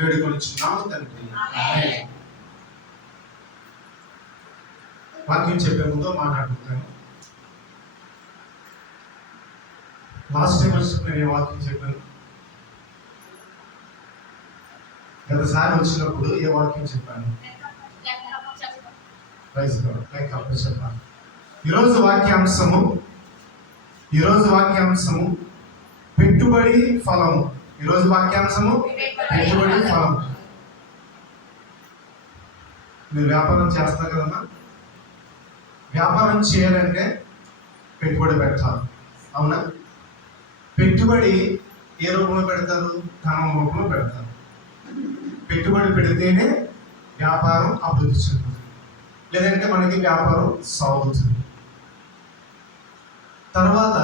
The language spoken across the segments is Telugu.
వేడుకొనిచున్నాము తండ్రి. వాక్యం చెప్పే ముందు మాట్లాడుకుంటాను. లాస్ట్ టైం వచ్చినప్పుడు నేను వాక్యం చెప్పాను. గతసారి వచ్చినప్పుడు ఏ వాక్యం చెప్పాను? చెప్పాను. ఈరోజు వాక్యాంశము పెట్టుబడి ఫలము. ఈరోజు వాక్యాంశము పెట్టుబడి ఫలం. మీరు వ్యాపారం చేస్తారు కదమ్మా. వ్యాపారం చేయాలంటే పెట్టుబడి పెట్టాలి, అవునా? పెట్టుబడి ఏ రూపంలో పెడతారు? ధనం రూపంలో పెడతారు. పెట్టుబడి పెడితేనే వ్యాపారం అభివృద్ధి చెందుతుంది, లేదంటే మనకి వ్యాపారం సాగుతుంది. తర్వాత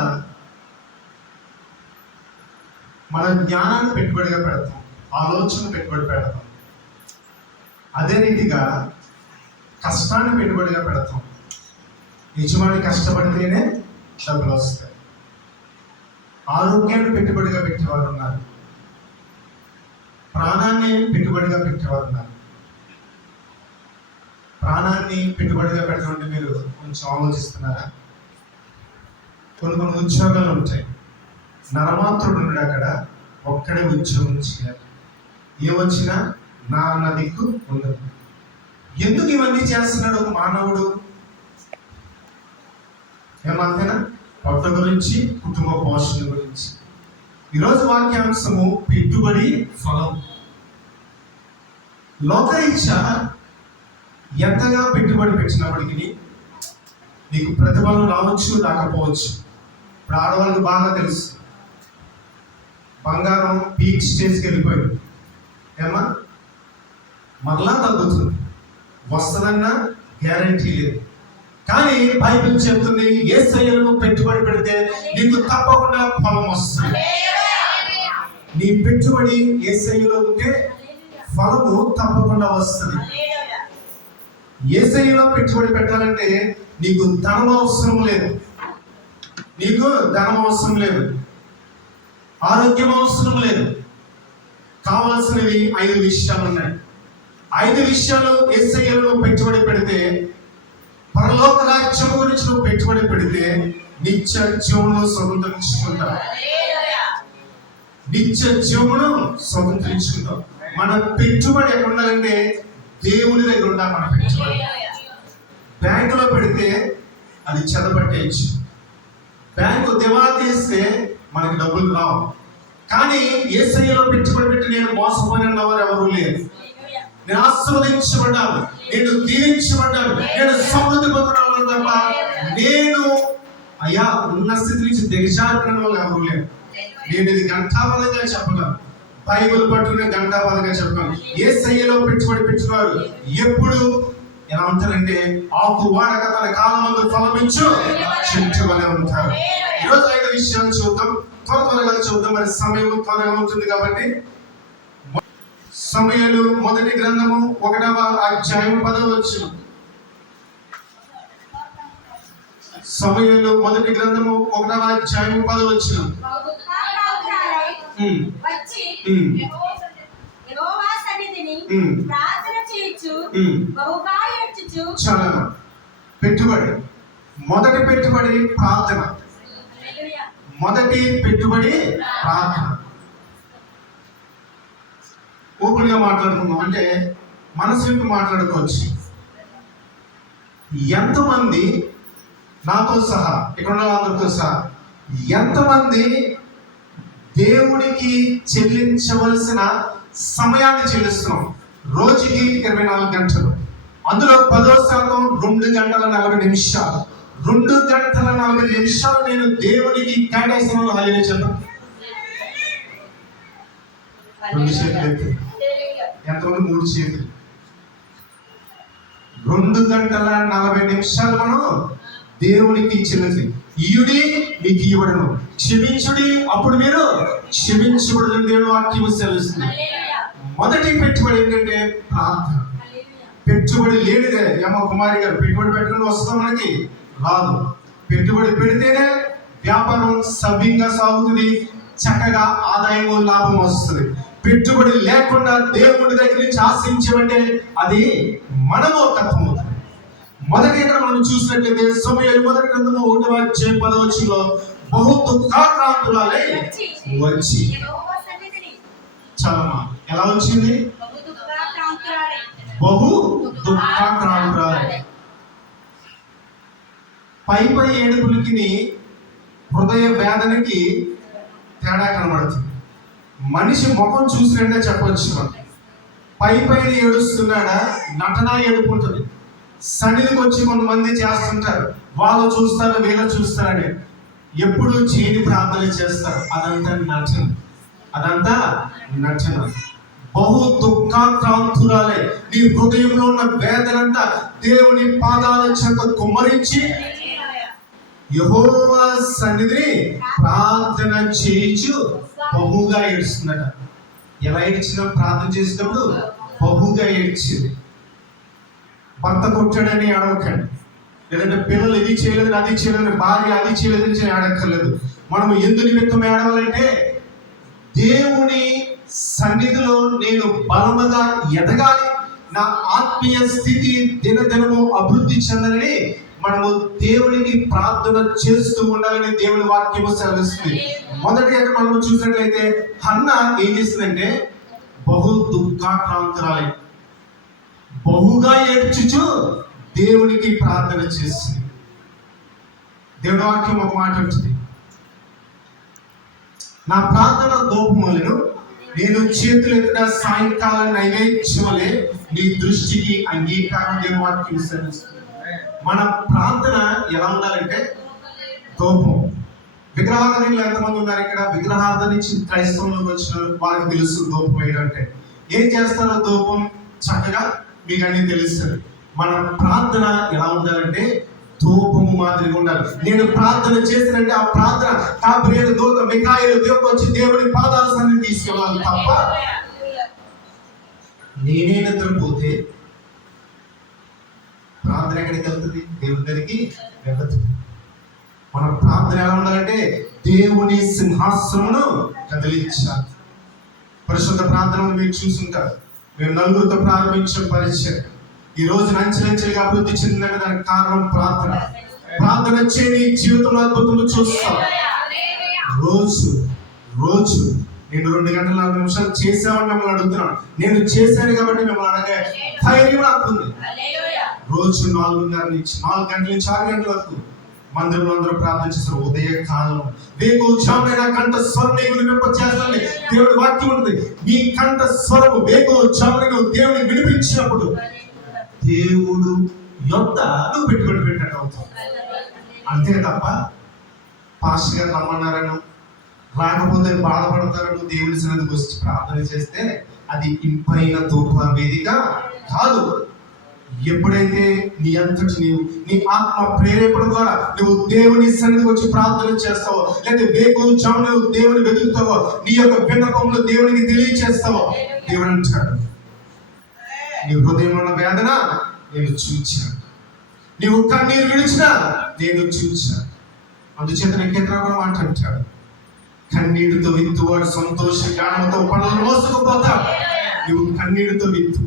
మన జ్ఞానాన్ని పెట్టుబడిగా పెడతాం, ఆలోచన పెట్టుబడి పెడతాం. అదే రీతిగా కష్టాన్ని పెట్టుబడిగా పెడతాం. యజమాని కష్టపడితేనే డబ్బులు వస్తాయి. ఆరోగ్యాన్ని పెట్టుబడిగా పెట్టేవారు ఉన్నారు, ప్రాణాన్ని పెట్టుబడిగా పెట్టేవారు ఉన్నారు. ప్రాణాన్ని పెట్టుబడిగా పెట్టడం మీరు కొంచెం ఆలోచిస్తున్నారా? కొన్ని ఉద్యోగాలు ఉంటాయి. నరమాత్రుడు ఉన్నాడు, అక్కడ ఒక్కడే ఉద్యోగం చేయాలి. ఏమొచ్చినా నా అన్న దిక్కు ఉండదు. ఎందుకు ఇవన్నీ చేస్తున్నాడు ఒక మానవుడు? ఏమంతేనా? పొట్ట గురించి, కుటుంబ పోషణ గురించి. ఈరోజు వాక్యాంశము పెట్టుబడి ఫలం. లోకరీత్యా ఎంతగా పెట్టుబడి పెట్టినప్పటికీ నీకు ప్రతిఫలం రావచ్చు, రాకపోవచ్చు. ఇప్పుడు ఆడవాళ్ళకి బాగా తెలుసు, బంగారం పీక్ స్టేజ్కి వెళ్ళిపోయింది, ఏమా మరలా తగ్గుతుంది, వస్తుందన్నా గ్యారంటీ లేదు. కానీ బైబిల్ చెప్తుంది, యేసయ్యలో పెట్టుబడి పెడితే నీకు తప్పకుండా ఫలం వస్తుంది. నీ పెట్టుబడి యేసయ్యలో ఉంటే ఫలము తప్పకుండా వస్తుంది. యేసయ్యలో పెట్టుబడి పెట్టాలంటే నీకు ధనం అవసరం లేదు, ఆరోగ్యం అవసరం లేదు. కావాల్సినవి 5 విషయాలు ఉన్నాయి. 5 విషయాలు యేసయ్యలో పెట్టుబడి పెడితే, పరలోక రాజ్యం గురించి నువ్వు పెట్టుబడి పెడితే నిత్య జీవమును స్వతంత్రించుకుంటావు. మన పెట్టుబడి ఎక్కడ ఉండాలంటే దేవుని దగ్గర ఉండాలి. మన పెట్టుబడి బ్యాంకులో పెడితే అది చెదపట్టేయచ్చు. బ్యాంకు దివాలా తీస్తే మనకి డబ్బులు రావు. కానీ యేసయ్యలో పెట్టుబడి పెట్టి నేను మోసపోయిన వారు ఎవరు లేరు. నేను ఆశీర్వదించబడ్డాను, నేను దీవించబడ్డాను, నేను సమృద్ధి పొందడం తప్ప నేను అయ్యా ఉన్న స్థితి నుంచి దిగజారిన వాళ్ళు ఎవరు లేరు. నేను ఇది గంటాబద్ధంగా చెప్పగలను, బైబిల్ పట్టుకునే గంటాబద్ధంగా చెప్పగలను. యేసయ్యలో పెట్టుబడి పెట్టినవారు ఎప్పుడు ఎలా ఉంటారంటే ఆకు వాడక తన కాలమందు ఫలమిచ్చు చెట్టు వలె ఉంటారు. ఈరోజు 5 విషయాలు చూద్దాం, త్వరగా చూద్దాం. మరి సమయం త్వరగా ఉంటుంది కాబట్టి సమూయేలు మొదటి గ్రంథము 1వ అధ్యాయం 10వ వచనం. సమూయేలు మొదటి గ్రంథము 1వ అధ్యాయం 10వ వచనం. చాలా పెట్టుబడి. మొదటి పెట్టుబడి ప్రార్థన. ఓపెన్గా మాట్లాడుకుందాం, అంటే మనసు విప్పి మాట్లాడుకోవచ్చు. ఎంతమంది నాతో సహా, ఇక్కడ ఉన్న వాళ్ళతో సహా, ఎంతమంది దేవుడికి చెల్లించవలసిన సమయాన్ని చెల్లిస్తున్నాం? రోజుకి 24 గంటలు, అందులో 10% 2 గంటల 40 నిమిషాలు. 2 గంటల 40 నిమిషాలు నేను దేవుడికి కేటాయిస్తున్నాను. అలాగే చెప్పండి. 2 చేతులు, ఎంతమంది? 3 చేతులు. 2 గంటల 40 నిమిషాలు మనం దేవునికి ఇచ్చినది. ఇయుడి మీకు ఇవ్వడను, క్షమించుడి అప్పుడు మీరు క్షమించబడును. దేవుని వాక్యం సెలవిస్తుంది. మొదటి పెట్టుబడి ఏంటంటే ప్రార్థన. పెట్టుబడి లేనిదే యమ కుమారి గారు పెట్టుబడి పెట్టకుండా వస్తాం, మనకి రాదు. పెట్టుబడి పెడితేనే వ్యాపారం సవ్యంగా సాగుతుంది, చక్కగా ఆదాయం లాభం వస్తుంది. పెట్టుబడి లేకుండా దేవుడి దగ్గర నుంచి ఆశించమంటే అది మనము తత్వము. మొదటి మనం చూసినట్లయితే సమూయేలు మొదటి గ్రంథము 1:10 బహు దుఃఖాక్రాంతురాలై వచ్చి, చాలా ఎలా వచ్చింది? బహు దుఃఖాక్రాంతురాలై. పై ఏడుపులకి హృదయ వేదనకి తేడా కనబడుతుంది. మనిషి ముఖం చూసినట్టే చెప్పవచ్చు. పైన ఏడుస్తున్నాడా, నటన ఏడుపు ఉంటుంది. సన్నిధికి వచ్చి కొంతమంది చేస్తుంటారు, వాళ్ళు చూస్తారు వీళ్ళు చూస్తారని ఎప్పుడు చేయని ప్రార్థన చేస్తారు. అదంతా నటన. బహు దుఃఖాక్రాంతురాలే, నీ హృదయంలో ఉన్న వేదనంతా దేవుని పాదాల చెంత కుమ్మరించి యెహోవా సన్నిధిని ప్రార్థన చేయించు బహుగా ఏడుస్తుందట. ఎలా ఏడ్చిన? ప్రార్థన చేసినప్పుడు బహుగా ఏడ్చింది. భర్త కొట్టాడని ఏడవకండి, లేదంటే పిల్లలు ఇది చేయలేదు అది చేయలేదు, భార్య అది చేయలేదని ఏడక్కర్లేదు. మనం ఎందు నిమిత్తం ఏడవాలంటే దేవుని సన్నిధిలో నేను బలముగా ఎదగాలి, నా ఆత్మీయ స్థితి దినదినము అభివృద్ధి చెందాలని మనము దేవునికి ప్రార్థన చేస్తూ ఉండాలని దేవుని వాక్యము సెలవిస్తుంది. మొదటిగా మనం చూసినట్లయితే హన్నా ఏం చేసిందంటే బహు దుఃఖాక్రాంతురాలై బహుగా ఏడ్చుచు దేవునికి ప్రార్థన చేసింది. దేవుని వాక్యం ఒక మాట వచ్చింది, నా ప్రార్థన ధూపములను నేను చేతులెత్తిన సాయంకాల నైవేద్యములే నీ దృష్టికి అంగీకారం. దేవుని వాక్యం సెలవిస్తుంది. మన ప్రార్థన ఎలా ఉండాలంటే ధూపం. విగ్రహారాధనలు ఎంతమంది ఉన్నారు ఇక్కడ? విగ్రహారాధన నుంచి క్రైస్తవంలోకి వచ్చిన వారికి తెలుసు ధూపం వేయడం అంటే. ఏం చేస్తారో ధూపం చక్కగా మీకు అన్ని తెలుస్తుంది. మన ప్రార్థన ఎలా ఉండాలంటే ధూపము మాదిరిగా ఉండాలి. నేను ప్రార్థన చేసినంటే ఆ ప్రార్థన గాబ్రియేలు దూత మిఖాయేలు దూత వచ్చి దేవుని పాదాల సన్నిధికి తీసుకెళ్ళాలి తప్ప నేనే నిద్రపోతే ప్రార్థన ఎక్కడికి వెళ్తుంది? దేవుని దగ్గరికి వెళ్ళదు. మన ప్రార్థన ఎలా ఉండాలంటే దేవుని సింహాసనమును కదిలించాలి. పరిశుద్ధ ప్రార్థనను మీరు చూసుంటారు. మేము నలుగురితో ప్రారంభించిన పరిచయం ఈ రోజు అంచెలంచెలుగా అభివృద్ధి చెందిందంటే దానికి కారణం ప్రార్థన. ప్రార్థన చేయని జీవితంలో అద్భుతము చూస్తాం. రోజు నేను 2 గంటల 40 నిమిషాలు చేసామని మిమ్మల్ని అడుగుతున్నాను. నేను చేశాను కాబట్టి మిమ్మల్ని అడగే ధైర్యం నాకుంది. రోజు 4:30 నుంచి 4 గంటల నుంచి 6 గంటల వరకు మందిరంలో అందరూ ప్రార్థన చేస్తారు. ఉదయ కాలం వేకువజామున కంఠ స్వరం వినిపింపచేస్తానని దేవుడి వాక్యం ఉంటుంది. మీ కంఠ స్వరము వేకువజామున నువ్వు దేవుని వినిపించినప్పుడు దేవుడు యొద్ద నువ్వు పెట్టుబడి పెట్టినట్టు అవుతావు. అంతే తప్ప పాస్టర్ గారు రమ్మన్నారను రాకపోతే బాధపడతారను దేవుని సన్నిధికి వచ్చి ప్రార్థన చేస్తే అది ఇంపైన ధూప వేదిక కాదు. ఎప్పుడైతే నీ అంతటి నీవు నీ ఆత్మ ప్రేరేపణ ద్వారా నువ్వు దేవుని సన్నిధికి వచ్చి ప్రార్థన చేస్తావో, లేదా వేకువజామున నువ్వు దేవుని వెతుకుతావో, నీ యొక్క విన్నపంలో దేవునికి తెలియచేస్తావో, దేవుడు అంటాడు నీ హృదయంలో ఉన్న వేదన నేను చూచాను, నీవు కన్నీరు విడిచినా నేను చూచాను. అందుచేత కీర్తన కూడా మాట అంటాడు, కన్నీటితో విత్తువాడు సంతోష గానంతో పనులు మోసుకుపోతాడు. నువ్వు కన్నీటితో విత్తు.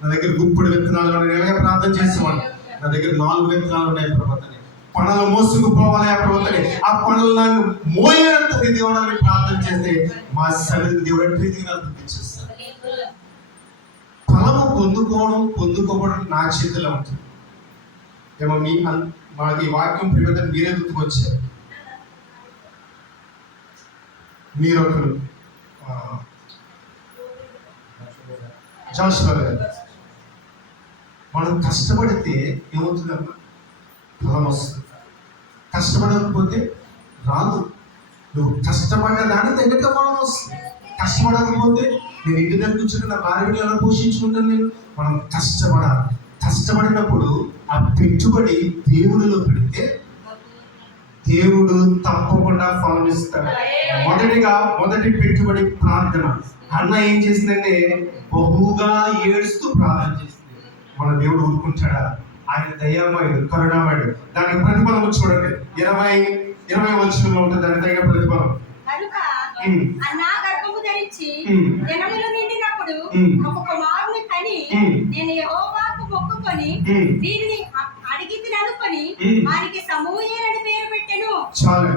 నా దగ్గర గుప్పుడు విత్తనాలు నేను ప్రార్థన చేసేవాడు. నా దగ్గర 4 విత్తనాలు ఉన్నాయి ప్రభుత్వని, పనులు మోసుకుపోవాలి ఆ ప్రభుత్వని. ఆ పనులు నాకు మోయేంత దేవుడాన్ని ప్రార్థన చేస్తే మా సన్నిధి దేవుడు ప్రీతిగా అనిపించేస్తాడు. ఫలము పొందుకోవడం నా చేతిలో ఉంటుంది. ఏమో మాకు ఈ వాక్యం ప్రియత మీరే గుర్తుకొచ్చారు. మీరొకరు జాషువా గారు, మనం కష్టపడితే ఏమవుతుందమ్మా? ఫలం వస్తుంది. కష్టపడకపోతే రాదు. నువ్వు కష్టపడ్డ దాన్ని తగ్గట్టుగా ఫలం వస్తుంది. కష్టపడకపోతే నేను ఇంటి దగ్గర కూర్చొని నా భార్యని ఎలా పోషించుకుంటాను? మనం కష్టపడాలి. కష్టపడినప్పుడు ఆ పెట్టుబడి దేవుడిలో పెడితే దేవుడు తప్పకుండా ఫలం ఇస్తాడు. మొదటి పెట్టుబడి ప్రార్థన. అన్న ఏం చేసిందంటే బహుగా ఏడుస్తూ ప్రార్థన చేసింది. మన దేవుడు ఊరుకుంటాడా? ఆయన దయామయుడు, కరుణామయుడు. దానికి ప్రతిఫలం చూడండి, 20 వచనంలో ఉంటుంది దాని తగిన ప్రతిఫలం. ధరించి ఉమ్. జనములు నిండినప్పుడు ఉమ్. ఒక కుమారుని కని ఉమ్. నేను యెహోవాకు మొక్కుకొని ఉమ్. వీరిని అడిగితిని అనుకొని ఉమ్. వారికి సమూయేలు అని పేరు పెట్టెను. చాలు.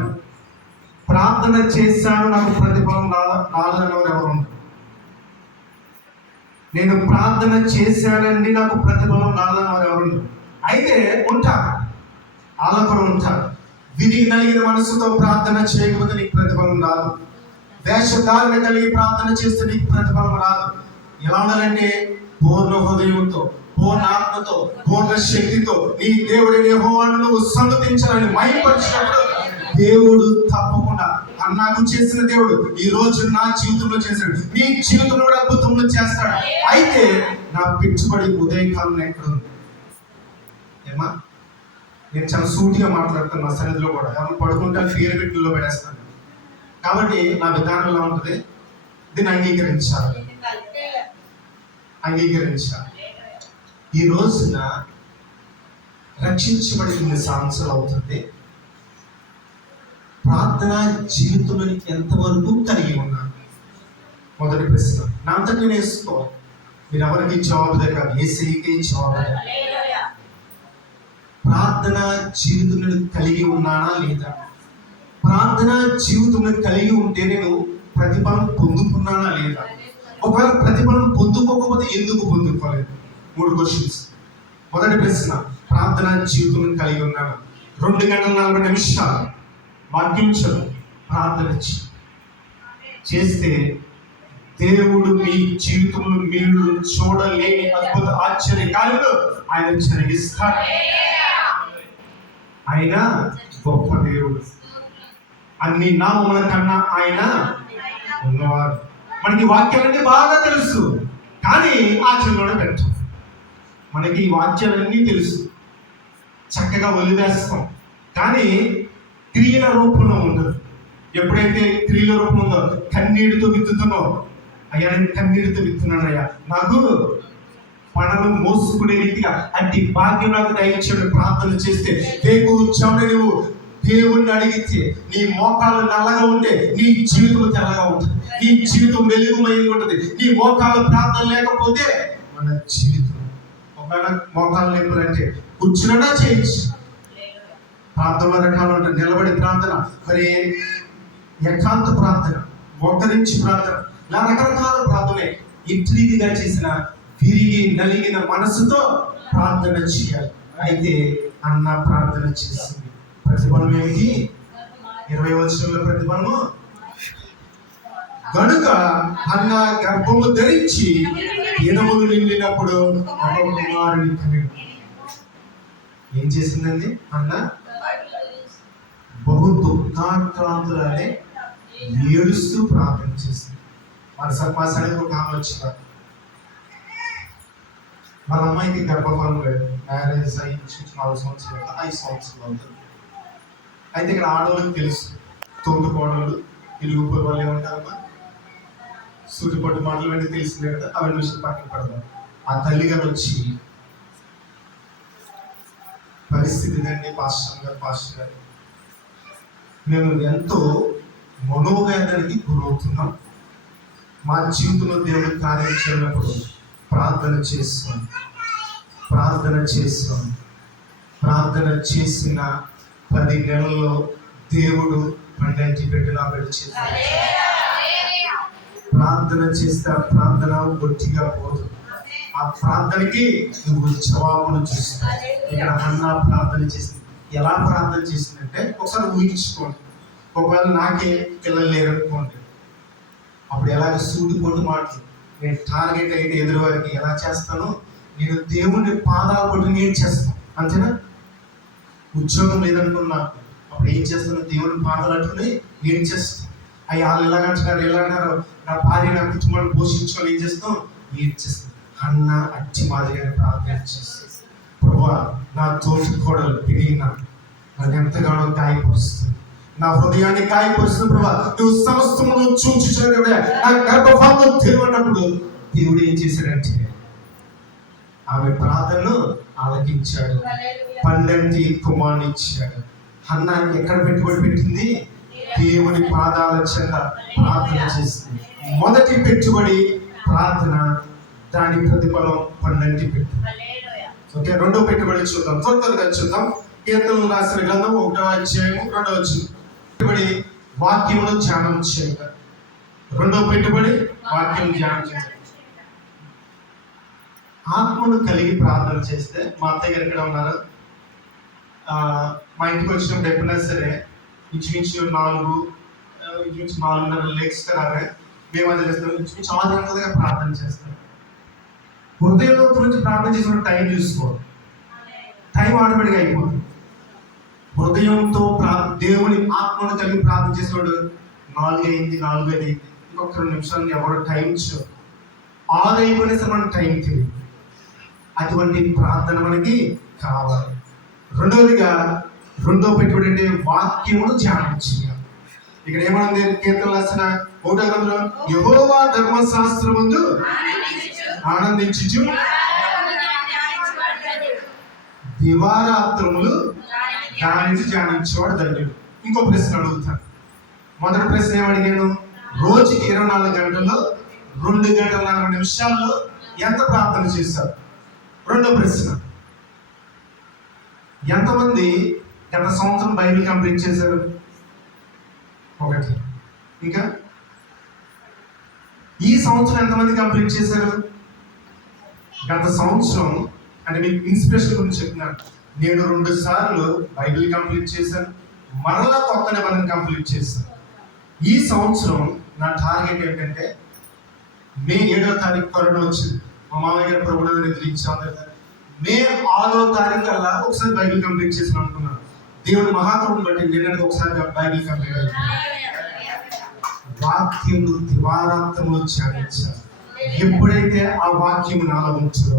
ప్రార్థన చేశాను నాకు ప్రతిఫలం రాదని ఎవరు ఉండరు. నేను ప్రార్థన చేశానండి నాకు ప్రతిఫలం రాదని ఎవరు ఉండరు. అయితే ఉంటారు, అలా కూడా ఉంటారు. విధికి కలిగిన మనసుతో ప్రార్థన చేయకపోతే నీకు ప్రతిఫలం రాదు. వేషధారణ కలిగి ప్రార్థన చేస్తే నీకు ప్రతిఫలం రాదు. ఎలా ఉండాలంటే పూర్ణ హృదయంతో, పూర్ణ ఆత్మతో, పూర్ణ శక్తితో నీ దేవుడిని యెహోవాను నువ్వు సన్నుతించాలని మైపరిచినప్పుడు దేవుడు తప్పకుండా నాకు చేసిన దేవుడు ఈ రోజు నా జీవితంలో చేశాడు, నీ జీవితంలో కూడా అద్భుతంలో చేస్తాడు. అయితే నా పెట్టుబడి ఉదయకాలం ఎక్కడ ఉంది? ఏమా, నేను చాలా సూటిగా మాట్లాడుతాను. నా సన్నిధిలో కూడా ఎవరు పడుకుంటే ఫియర్ బిడ్డలో పడేస్తాను. కాబట్టి నా విధానం ఎలా ఉంటుంది? దీన్ని అంగీకరించాలి. ఈ రోజున రక్షించబడి 2 సంవత్సరాలు అవుతుంది. ప్రార్థన జీవితంలో ఎంతవరకు కలిగి ఉన్నాను? మొదటి ప్రశ్న నా అంతటి నేను వేసుకోవాలి. మీరు ఎవరికి జవాబు దగ్గర ఏసీకే జవాబు. ప్రార్థన జీవితంలో కలిగి ఉన్నానా లేదా? ప్రార్థన జీవితంలో కలిగి ఉంటే నేను ప్రతిఫలం పొందుకున్నానా లేదా? ఒకవేళ ప్రతిఫలం పొందుకోకపోతే ఎందుకు పొందుకోలేదు? 3 క్వశ్చన్స్. మొదటి ప్రశ్న, ప్రార్థన జీవితం కలిగి ఉన్నాను. 2 గంటల 40 నిమిషాలు వాక్యం చదువు, ప్రార్థన చేస్తే దేవుడు మీ జీవితంలో మీరు చూడలేని అద్భుత ఆశ్చర్య కార్యాలు ఆయన జరిగిస్తాడు. ఆయన గొప్ప దేవుడు. అన్ని నామముల కన్నా ఆయన ఉన్నవాడు. మనకి వాక్యాలన్నీ బాగా తెలుసు, కానీ ఆచరణలో పెట్టం. మనకి ఈ వాక్యాలన్నీ తెలుసు, చక్కగా వదిలేస్తాం, కానీ క్రియల రూపంలో ఉండదు. ఎప్పుడైతే క్రియల రూపంలో ఉందో, కన్నీటితో విత్తుతున్నావు, అయ్యా నేను కన్నీటితో విత్తున్నానయ్యా, నాకు పనులు మోసుకునే రీతిగా అట్టి భాగ్యం నాకు దయచేయడం ప్రార్థన చేస్తే వేకువజామున నువ్వు దేవుణ్ణి అడిగితే నీ మోకాలు నల్లగా ఉంటే నీ జీవితం తెల్లగా ఉంటుంది, నీ జీవితం వెలుగుమై ఉంటుంది. నీ మోకాలు ప్రార్థన లేకపోతే మన జీవితం ఒకవేళ మోకాలు లేకపోతే కూర్చున్నా చేయొచ్చు. ప్రార్థన రకాలు ఉంటాయి. నిలబడి ప్రార్థన, మరి ఏకాంత ప్రార్థన, మోకరించి ప్రార్థన, ఇలా రకరకాల ప్రార్థనే. ఇంటిగా చేసిన విరిగి నలిగిన మనసుతో ప్రార్థన చేయాలి. అయితే అన్న ప్రార్థన చేసింది, ప్రతిఫలం ఏమిటి? 20వ వచనంలో ప్రతిఫలము, కనుక అన్న గర్భము ధరించి దినములు నిండినప్పుడు ఒక కుమారుని కనెను. ఏం చేసిందండి అన్న? బహు దుఃఖాక్రాంతులనే ఏడుస్తూ ప్రార్థన చేసింది. మా సైడ్ ఒక ఆమె వచ్చినారు, వాళ్ళ అమ్మాయికి గర్భఫలం లేదు, మ్యారేజ్ అయ్యి 4 సంవత్సరాలు 5 సంవత్సరాలు అవుతుంది. అయితే ఇక్కడ ఆడవాళ్ళకి తెలుసు, తోడు కోడలు ఇరుగుపూర్ వాళ్ళు ఏమంటారమ్మా, సూటిపట్టు మాటలు అంటే తెలిసిందే కదా, అవన్నీ విషయం పక్కన పెడదాం. ఆ తల్లి గారు వచ్చి, పరిస్థితి ఇదండి పాస్టర్ గారు, మేము ఎంతో మనోవేదనకి గురవుతున్నాం, మా జీవితంలో దేవుడు కార్యం చేయనప్పుడు ప్రార్థన చేస్తాం. ప్రార్థన చేసిన 10 నెలల్లో దేవుడు 12 బిడ్డలు చేస్తాడు. ప్రార్థన చేస్తే ఆ ప్రార్థన గట్టిగా పోదు, ఆ ప్రార్థనకి నువ్వు జవాబును చూస్తావు. ఇక్కడ అన్న ప్రార్థన చేసింది. ఎలా ప్రార్థన చేసిందంటే ఒకసారి ఊహించుకోండి, ఒకవేళ నాకే పిల్లలు లేరనుకోండి, అప్పుడు ఎలాగ సూటిపోటు మాటలు, నేను టార్గెట్ అయితే ఎదురు వారికి ఎలా చేస్తానో నేను దేవుని పాదాలు పట్టు నేను చేస్తాను, అంతేనా? ఉద్యోగం లేదనుకున్నా అప్పుడు ఏం చేస్తాను? దేవుని పాదాలు అంటున్నాయి నేను చేస్తాను. అయ్యి వాళ్ళు ఎలాగంటున్నారు, ఎలాగన్నారు, నా భార్య నా కుటుంబాన్ని పోషించుకొని ఏం చేస్తాం? ఏం చేస్తాం? అన్న అట్టి మాదిరిగా ప్రార్థన చేస్తాను. ప్రభువా, నా తోటి కోడలు పెరిగిన నన్ను ఎంతగానో గాయపరుస్తుంది, నా హృదయాన్ని గాయపరుస్తుంది. ప్రభువా, నువ్వు సమస్తమును చూచుచున్నావు, నా గర్భఫలము తెరవనప్పుడు దేవుడు ఏం చేశాడంటే ఆమె ప్రార్థనను ఆలకించాడు, 12 కుమారుని ఇచ్చాడు. అన్న ఎక్కడ పెట్టుబడి పెట్టింది? దేవుని పాదాల చెంత ప్రార్థన చేస్తుంది. మొదటి పెట్టుబడి ప్రార్థన, దాని ప్రతిఫలం పన్నంటి పెట్టు. ఓకే, రెండో పెట్టుబడి చూద్దాం, త్వరగా చూద్దాం. కీర్తనలు రాసిన గ్రంథం 1వ అధ్యాయము 2వ వచనం. పెట్టుబడి వాక్యమును ధ్యానం చేయడం. రెండో పెట్టుబడి వాక్యం ధ్యానం చేయడం. ఆత్మను కలిగి ప్రార్థన చేస్తే, మా అత్తయ్య గారు ఎక్కడ ఉన్నారు, మా ఇంటికి వచ్చినప్పుడు ఎప్పుడైనా సరే ఇంచుమించు 4:30 లెగ్స్ రారే మేము అది చేస్తాం. ఇంచుమించు 6 గంటలుగా ప్రార్థన చేస్తాం. హృదయంలో నుంచి ప్రార్థన చేసిన టైం చూసుకోవాలి, టైం ఆటోమేటిక్గా అయిపోతుంది. హృదయంతో దేవుని ఆత్మను కలిగి ప్రార్థన చేసేవాడు 4 అయింది, 4:05 అయింది, ఇంకొక 2 నిమిషాలు ఎవరు టైం ఇచ్చారు, 6 అయిపోయినా సరే మనకు టైం తెలియదు. అటువంటి ప్రార్థన మనకి కావాలి. రెండవదిగా, రెండో పెట్టుబడి అంటే వాక్యమును ధ్యానం చేయాలి. ఇక్కడ ఏమనుంది, కీర్తన రాసిన 1వ గ్రంథంలో, యెహోవా ధర్మశాస్త్రమందు ఆనందించుచు దివారాత్రములు దానిని ధ్యానించేవాడు ధన్యుడు. ఇంకో ప్రశ్న అడుగుతాను. మొదటి ప్రశ్న ఏమడిగాను, రోజుకి 24 గంటల్లో 2:40 ఎంత ప్రార్థన చేశారు? రెండో ప్రశ్న, ఎంతమంది గత సంవత్సరం బైబిల్ కంప్లీట్ చేశారు? 1. ఇంకా ఈ సంవత్సరం ఎంతమంది కంప్లీట్ చేశారు? గత సంవత్సరం అంటే మీకు ఇన్స్పిరేషన్ గురించి చెప్తున్నాను. నేను 2 సార్లు బైబిల్ కంప్లీట్ చేశాను, మరలా కొత్త నిబంధన కంప్లీట్ చేశాను. ఈ సంవత్సరం నా టార్గెట్ ఏంటంటే, మే 7వ తారీఖు కరోనా వచ్చింది, మా మామయ్య గారు ప్రభుత్వం నిద్రించాను. మే 6వ తారీఖు కల్లా ఒకసారి బైబిల్ కంప్లీట్ చేసిన అనుకున్నాను. దేవుడి మహాత్మను బట్టి నిన్నటికి ఒకసారి బైబిల్ కంప్లీట్ అయింది. వాక్యము దివారాత్రములు ధ్యానించాలి. ఎప్పుడైతే ఆ వాక్యము నాలో ఉంటుందో,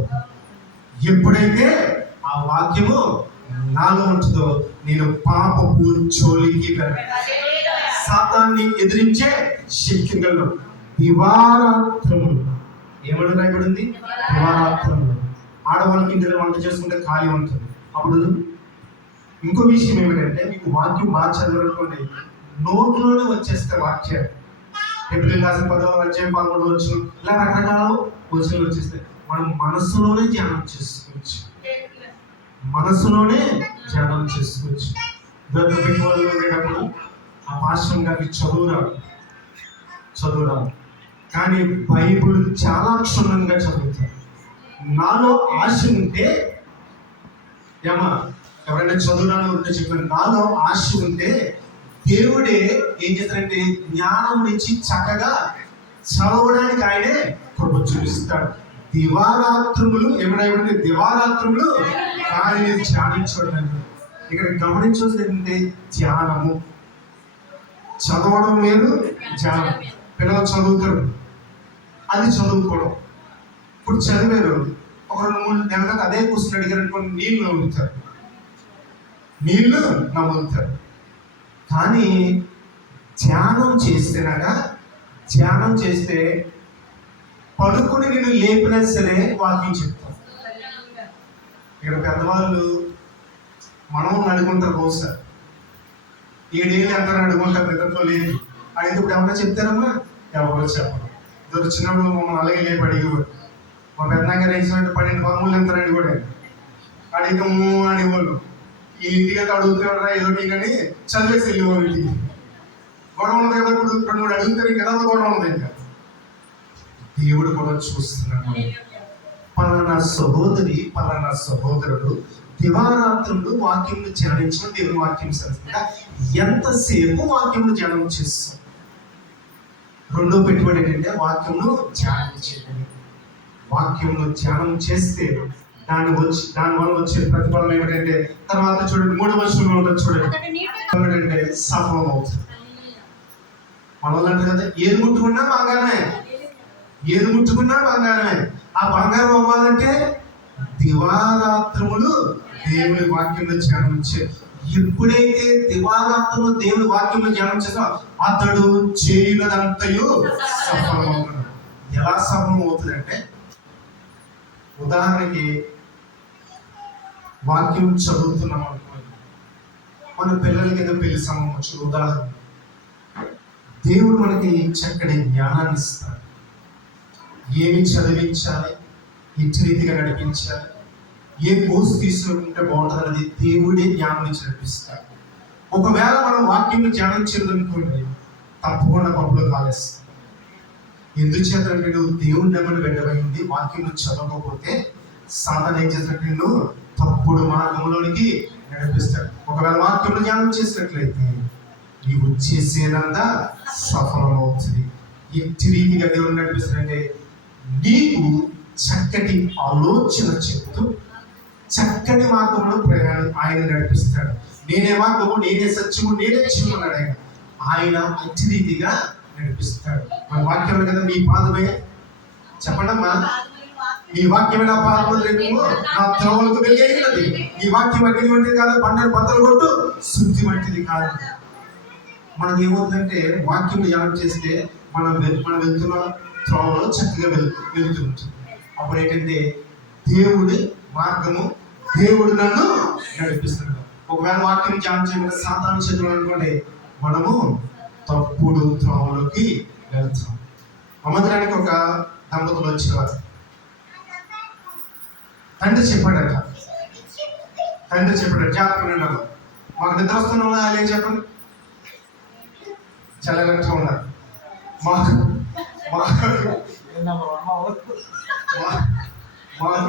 ఎప్పుడైతే ఆ వాక్యము నాలో ఉంటుందో, నేను పాపపు జోలికి సాతాన్ని ఎదిరించే శక్తి గలను. దివారాత్రములు ఏమని రాయబడింది? దివారాత్రములు. ఆడవాళ్ళకి ఇంట్లో వంట చేసుకుంటే ఖాళీ ఉంటుంది. అప్పుడు ఇంకో విషయం ఏమిటంటే, మీకు వాక్యం బాగా చదవాలనుకోండి, నోట్లోనే వచ్చేస్తే వాక్యాలు. ఎప్పుడు రాసిన 10వ అధ్యాయం 11వ వచనం, ఇలా రకరకాల వచనాలు వచ్చేస్తాయి. మనం మనసులోనే ధ్యానం చేసుకోవచ్చు, మనసులోనే ధ్యానం చేసుకోవచ్చు. వాళ్ళు ఉండేటప్పుడు ఆ పాశ్రం గారికి చదువురాదు, కానీ బైబుల్ చాలా క్షుణ్ణంగా చదువుతారు. నాలో ఆశ ఉంటే, ఎవరైనా చదువురాను ఉంటే చెప్పాను, నాలో ఆశ ఉంటే దేవుడే ఏం చేస్తాడంటే జ్ఞానం నుంచి చక్కగా చదవడానికి ఆయనే కృప చూపిస్తాడు. దివారాత్రములు ఏమైనా దివారాత్రములు ఆయన ధ్యానించడం. ఇక్కడ గమనించాల్సింది ఏంటంటే, ధ్యానము. చదవడం వేరు, ధ్యానం. పిల్లలు చదువుతారు, అది చదువుకోవడం. ఇప్పుడు చదివారు, ఒక 2-3 నెలలకు అదే కూర్చుని అడిగారు, నీళ్లు నమ్ముతారు. కానీ ధ్యానం చేస్తే పడుకుని నేను లేపినా సరే వాక్యం చెప్తాను. ఇక్కడ పెద్దవాళ్ళు మనం అడుగుంటారు, బహుశా 7 ఏళ్ళు ఎంత అడుగుంటారు, నిద్రలో లేదు అడిగితే ఇప్పుడు ఏమన్నా చెప్తారమ్మా? ఎవరో చెప్పరు. ఇద్దరు చిన్నప్పుడు మమ్మల్ని అలాగే లేపి అడిగేవారు. మా పెద్దగా వేసినట్టు 12 పదమూడు ఎంతరండి కూడా అడిగము అనేవాళ్ళు. ఈ ఇంటికి అయితే అడుగుతున్నారా ఏదో కానీ చదివేసి వెళ్ళేవాళ్ళు ఇంటికి. గొడవ ఉంది కదా, ఇప్పుడు 2-3 అడుగుతారు కదా, గొడవ ఉంది. ఇంకా దేవుడు కూడా చూస్తున్నాడు. పలానా సహోదరి, పలానా సహోదరుడు దివారాత్రులు వాక్యంను ధ్యానించడం, దేవుని వాక్యం సరిగ్గా ఎంతసేపు వాక్యంను ధ్యానం చేస్తాం. రెండో పెట్టుబడి ఏంటంటే వాక్యంను ధ్యానం చేయడం. వాక్యంను ధ్యానం చేస్తే దానివల్ల వచ్చే ప్రతిఫలం ఏమిటంటే, తర్వాత చూడండి 3వ వచనంలో ఉంటుంది, చూడండి ఏమిటంటే సఫలం అవుతుంది. మన అంటే కదా, ఏది ముట్టుకున్నా బంగారమే. ఆ బంగారం అవ్వాలంటే దివారాత్రములు దేవుని వాక్యంలో ధ్యానం చేయాలి. ఎప్పుడైతే దివారాత్రము దేవుని వాక్యంలో ధ్యానం చేస్తా, అతడు చేయునదంతయు సఫలమవుతున్నాడు. ఎలా సఫలం అవుతుందంటే, ఉదాహరణకి వాక్యం చదువుతున్నాం అనుకోండి, మన పిల్లలకి ఏదో పెళ్లి సమయం వచ్చు. ఉదాహరణ దేవుడు మనకి చక్కటి జ్ఞానాన్ని ఇస్తాడు. ఏమి చదివించాలి, ఎట్టి రీతిగా నడిపించాలి, ఏ కోర్సు తీసుకుంటే బాగుంటుంది అనేది దేవుడే జ్ఞానం ఇచ్చి నడిపిస్తాడు. ఒకవేళ మనం వాక్యం ధ్యానం చేయదనుకోండి, తప్పకుండా పప్పులో కాలేస్తాం. ఎందుచేతంటే నువ్వు దేవుని నెమ్మది వెళ్ళబడింది వాక్యం చదవకపోతే సాధన ఏం చేసినట్టు నిన్ను తప్పుడు మార్గంలోనికి నడిపిస్తాడు. ఒకవేళ వాక్యం ధ్యానం చేసినట్లయితే నీవు చేసేదంతా సఫలమవుతుంది. ఎట్టి రీతిగా దేవుడు నడిపిస్తాడంటే నీకు చక్కటి ఆలోచన చెప్తూ చక్కటి మార్గంలో ప్రయాణం ఆయన నడిపిస్తాడు. నేనే మార్గము, నేనే సత్యము, నేనే జీవము అన్నాడు ఆయన అట్టి రీతిగా నడిపిస్తాడు. మన వాక్యం కదా, మీ పాదమే చెప్పండమ్మా, మీ వాక్యమే నా పాదములు రేపు నా త్రోవలకు వెలుగైనది. ఈ వాక్యం అగ్ని వంటిది కాదు, బండను బద్దలు కొట్టు శుద్ధి వంటిది కాదు. మనకి ఏమవుతుందంటే వాక్యం ధ్యానం చేస్తే మనం వెళ్తున్న త్రోవలో చక్కగా వెళ్తుంటుంది. అప్పుడు ఏంటంటే దేవుడి మార్గము, దేవుడు నన్ను నడిపిస్తున్నాడు. ఒకవేళ వాక్యం ధ్యానం చేయకుండా సాతాను చేతులు అనుకోండి, మనము తప్పుడు త్రోవలోకి వెళ్తాం. అమ్మడానికి ఒక దంపతులు వచ్చేవారు. తండ్రి చెప్పాడట జాగ్రత్త, మాకు నిద్ర వస్తున్నా ఏం చెప్పండి, చల్లగంట ఉన్నారు. మాకు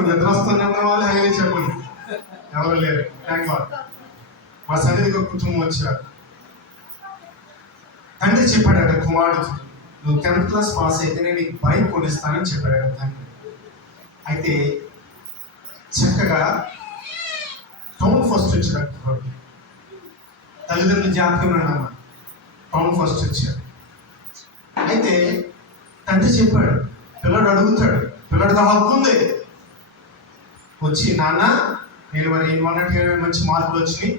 నిద్ర వస్తున్న వాళ్ళు ఆయన చెప్పండి, ఎవరు లేరు. Thank God. మా సన్నిధికి ఒక కుటుంబం వచ్చారు. తండ్రి చెప్పాడట కుమారుడు, నువ్వు 10th క్లాస్ పాస్ అయితే నేను నీకు బైక్ కొనిస్తానని చెప్పాడట తండ్రి. అయితే చక్కగా టౌన్ ఫస్ట్ వచ్చాడు. తల్లిదండ్రులు జాతకం అన్నమాట, టౌన్ ఫస్ట్ వచ్చాడు. అయితే తండ్రి చెప్పాడు, పిల్లడు అడుగుతాడు, పిల్లడికి హక్కు ఉంది. వచ్చి నాన్న నేను మరి మొన్నటి మంచి మార్కులు వచ్చినాయి,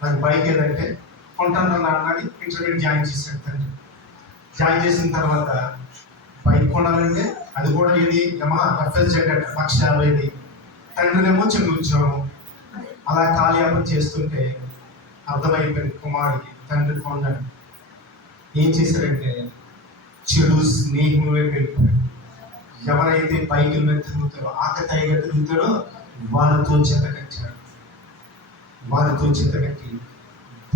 నాకు బైక్ ఏదంటే కొంటాను నాన్న అని ఇంటర్మీడియట్ జాయిన్ చేశాడు తండ్రి. జాయిన్ చేసిన తర్వాత బైక్ కొనాలంటే అది కూడా ఏది FSZ 1,50,000. తండ్రినేమో చిన్న ఉద్యోగం. అలా కాలయాపన చేస్తుంటే అర్థమైపోయింది కుమారుడికి, తండ్రి కొన్నాడు. ఏం చేశారంటే చెడు స్నేహం వైపు వెళ్ళిపోయాడు. ఎవరైతే బైకుల మీద తిరుగుతారో, ఆకతాయిగా తిరుగుతారో వాళ్ళతో చేతకట్టి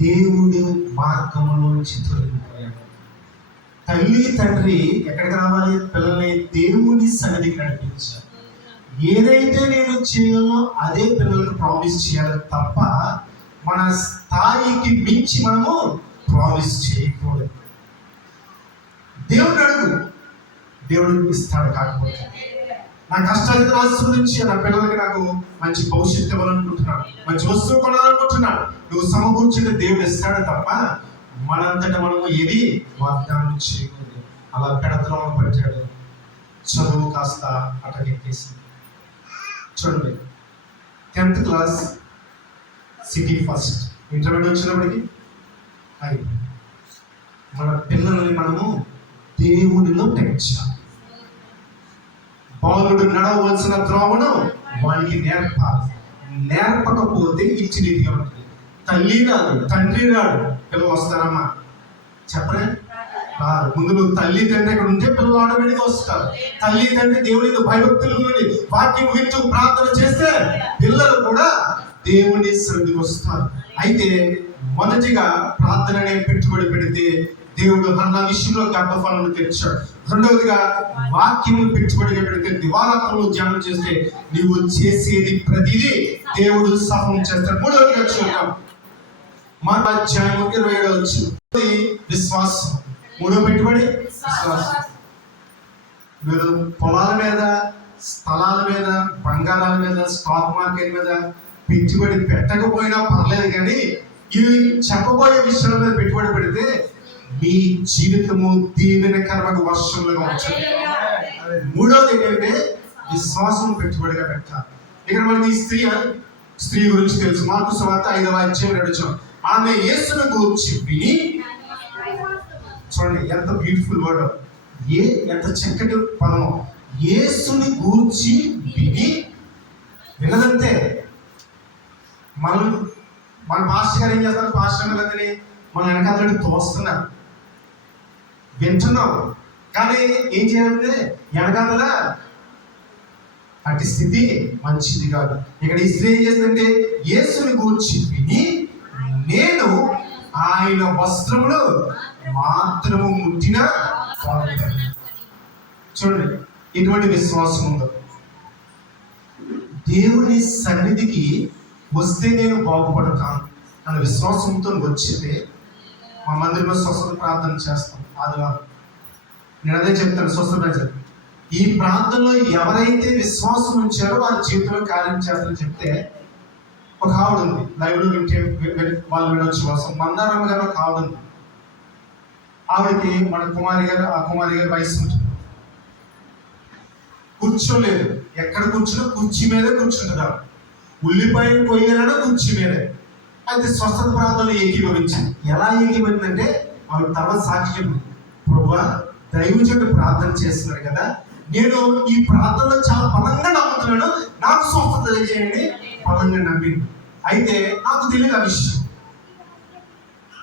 దేవుడు మార్గంలోంచి తొలగిపోయాడు. తల్లి తండ్రి ఎక్కడికి రావాలి, పిల్లల్ని దేవుని సన్నిధికి నడిపించాలి. ఏదైతే నేను చేయాలో అదే పిల్లలకు ప్రామిస్ చేయాలి తప్ప మన స్థాయికి మించి మనము ప్రామిస్ చేయకూడదు. దేవుడు అడుగు, దేవుడు ఇస్తాడు. కాకపోతే నా కష్టాన్ని ఆశీర్వదించి నా పిల్లలకి నాకు మంచి భవిష్యత్తు ఇవ్వాలనుకుంటున్నాను, మంచి వస్తువు కొనాలనుకుంటున్నాను, నువ్వు సమకూర్చుంటే దేవుడు ఇస్తాడు తప్ప మనంతటా మనము ఏది వాగ్దానం చేయకూడదు. అలా పెడతలో పట్టాడు. చదువు కాస్త అటకెక్కేసింది. చూడండి, 10th class city first, intermediate వచ్చినప్పటికి అయిపోయింది. మన పిల్లల్ని మనము దేవునిలో పెంచాలి. బాలుడు నడవలసిన త్రోవను వానికి నేర్పాలి. నేర్పకపోతే ఇచ్చి రీతిగా ఉంటుంది. తల్లి రాదు, తండ్రి రాడు, పిల్లలు వస్తారమ్మా చెప్పరే రాదు. ముందు నువ్వు తల్లి తండ్రి ఇక్కడ ఉంటే పిల్లలు ఆటోమేటిక్గా వస్తారు. తల్లి తండ్రి దేవుని భయభక్తులు వాక్యం వింటూ ప్రార్థన చేస్తే పిల్లలు కూడా దేవుని సన్నిధికి వస్తారు. అయితే మొదటిగా ప్రార్థననే పెట్టుబడి పెడితే దేవుడు అన్న విషయంలో గర్భఫలను తెచ్చాడు. రెండవదిగా వాక్యం పెట్టుబడిగా పెడితే దివారాత్రులు ధ్యానం చేస్తే నీవు చేసేది ప్రతిదీ దేవుడు సఫలం చేస్తాడు. మూడవదిగా చూద్దాం, మన అధ్యాయం 27 వచ్చింది విశ్వాసం. మూడో పెట్టుబడి విశ్వాసం. మీరు పొలాల మీద, స్థలాల మీద, బంగారాల మీద, స్టాక్ మార్కెట్ మీద పెట్టుబడి పెట్టకపోయినా పర్లేదు, కానీ ఇవి చెప్పబోయే విషయాల మీద పెట్టుబడి పెడితే మీ జీవితము దీవెనకరమైన వర్షంలుగా ఉంటుంది. మూడోది ఏంటంటే విశ్వాసం పెట్టుబడిగా పెట్టాలి. ఇక్కడ మనకి స్త్రీ గురించి తెలుసు. మార్కు సువార్త 5వ అధ్యాయం 2 ఆమె యేసును గూర్చి విని, చూడండి ఎంత బ్యూటిఫుల్ వర్డ్, ఎంత చక్కటి పదము, యేసుని గూర్చి విని. విన్నదంతే. మన పాస్టర్ గారు ఏం చేస్తారు, పాస్టర్ గారిని మన వెనకాలని తోస్తున్నారు. వింటున్నావు, కానీ ఏం చేయాలంటే వెనకాల అటు స్థితి మంచిది కాదు. ఇక్కడ ఈ స్త్రీ ఏం చేస్తుందంటే యేసుని గూర్చి విని నేను ఆయన వస్త్రములు మాత్రము ముట్టిన చూడండి ఎటువంటి విశ్వాసం ఉందో. దేవుని సన్నిధికి వస్తే నేను బాగుపడతాను అన్న విశ్వాసంతో వచ్చితే మా మందిరంలో స్వస్థత ప్రార్థన చేస్తాం ఆదివారం. నేను అదే చెప్తాను, స్వస్థత ఈ ప్రాంతంలో ఎవరైతే విశ్వాసం ఉంచారో వారి జీవితంలో కార్యం చేస్తారని చెప్తే ఒక ఆవిడ ఉంది, లైవ్లో వింటే వాళ్ళు వినొచ్చు. వాసం మందారమ్మ గారు ఒక ఆవిడ ఉంది. ఆవిడకి మన కుమారి గారి వయసు ఉంటుంది. కూర్చోలేదు, ఎక్కడ కూర్చున్నా కుర్చీ మీదే కూర్చుంటుంది. ఆవిడ ఉల్లిపాయ కొయ్యాలన్నా కుర్చీ మీదే. అయితే స్వస్థత ప్రాంతంలో ఏకీభవించింది. ఎలా ఏకీభవిందంటే ఆవిడ తర్వాత సాక్ష్యం, ప్రభువా దైవజనుడు ప్రార్థన చేస్తున్నాడు కదా, నేను ఈ ప్రార్థనలో చాలా బలంగా నమ్ముతున్నాను, నాకు స్వస్థత చేయండి బలంగా నమ్మింది. అయితే నాకు తెలియదు ఆ విషయం.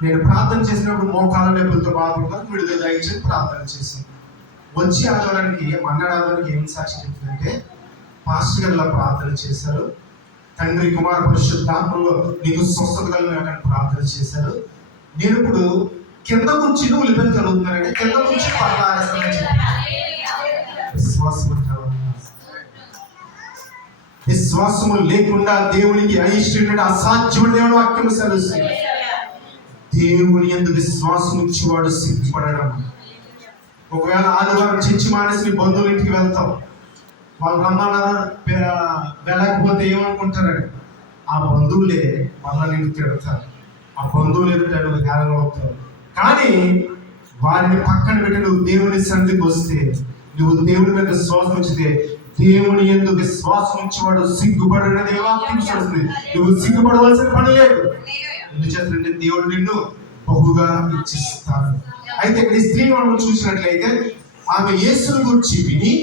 నేను ప్రార్థన చేసినప్పుడు మోకాళ్ళ నొప్పులతో బాధపడుతున్నాను, విడుదల దయచేసి ప్రార్థన చేశాను. వచ్చి ఆధారానికి మన్నాడానికి ఏం సాక్షి చెప్తుందంటే పాస్టర్ గారు ఇలా ప్రార్థన చేశారు, తండ్రి కుమార పరిశుద్ధాత్మలో నీకు స్వస్థత కలిగిన ప్రార్థన చేశారు. నేను ఇప్పుడు కింద కూర్చుని ఉల్లిపాయ చదువుతున్నానంటే కింద కూర్చి పట్లాడేస్తానని చెప్పి విశ్వాసము లేకుండా దేవునికి అయిష్టుడు అసాధ్యమైన దేవుని వాక్యం సెలవుస్తుంది. దేవుని యందు విశ్వాసం ఇచ్చేవాడు సిగ్గుపడడం. ఒకవేళ ఆదివారం చర్చి మానేసి నీ బంధువుల ఇంటికి వెళ్తాం, వాళ్ళు రమ్మన్నారు వెళ్ళకపోతే ఏమనుకుంటారండి, ఆ బంధువులే మళ్ళా నేను తిడతారు, ఆ బంధువులు ఎదుట నువ్వు హేళన అవుతావు. కానీ వారిని పక్కన పెట్టి నువ్వు దేవుని సన్నిధికి వస్తే, నువ్వు దేవుని మీద విశ్వాసం ఉంచితే దేవుని యందు విశ్వాసం ఉంచేవాడు సిగ్గుపడనేది వాక్యం చెప్తుంది. నువ్వు సిగ్గుపడవలసిన పని లేదు. ఎందుచేతంటే దేవుడు నిన్ను బహుగా ఇచ్చిస్తాడు. అయితే ఇక్కడ ఈ స్త్రీ మనం చూసినట్లయితే ఆమె యేసుని గురించి విని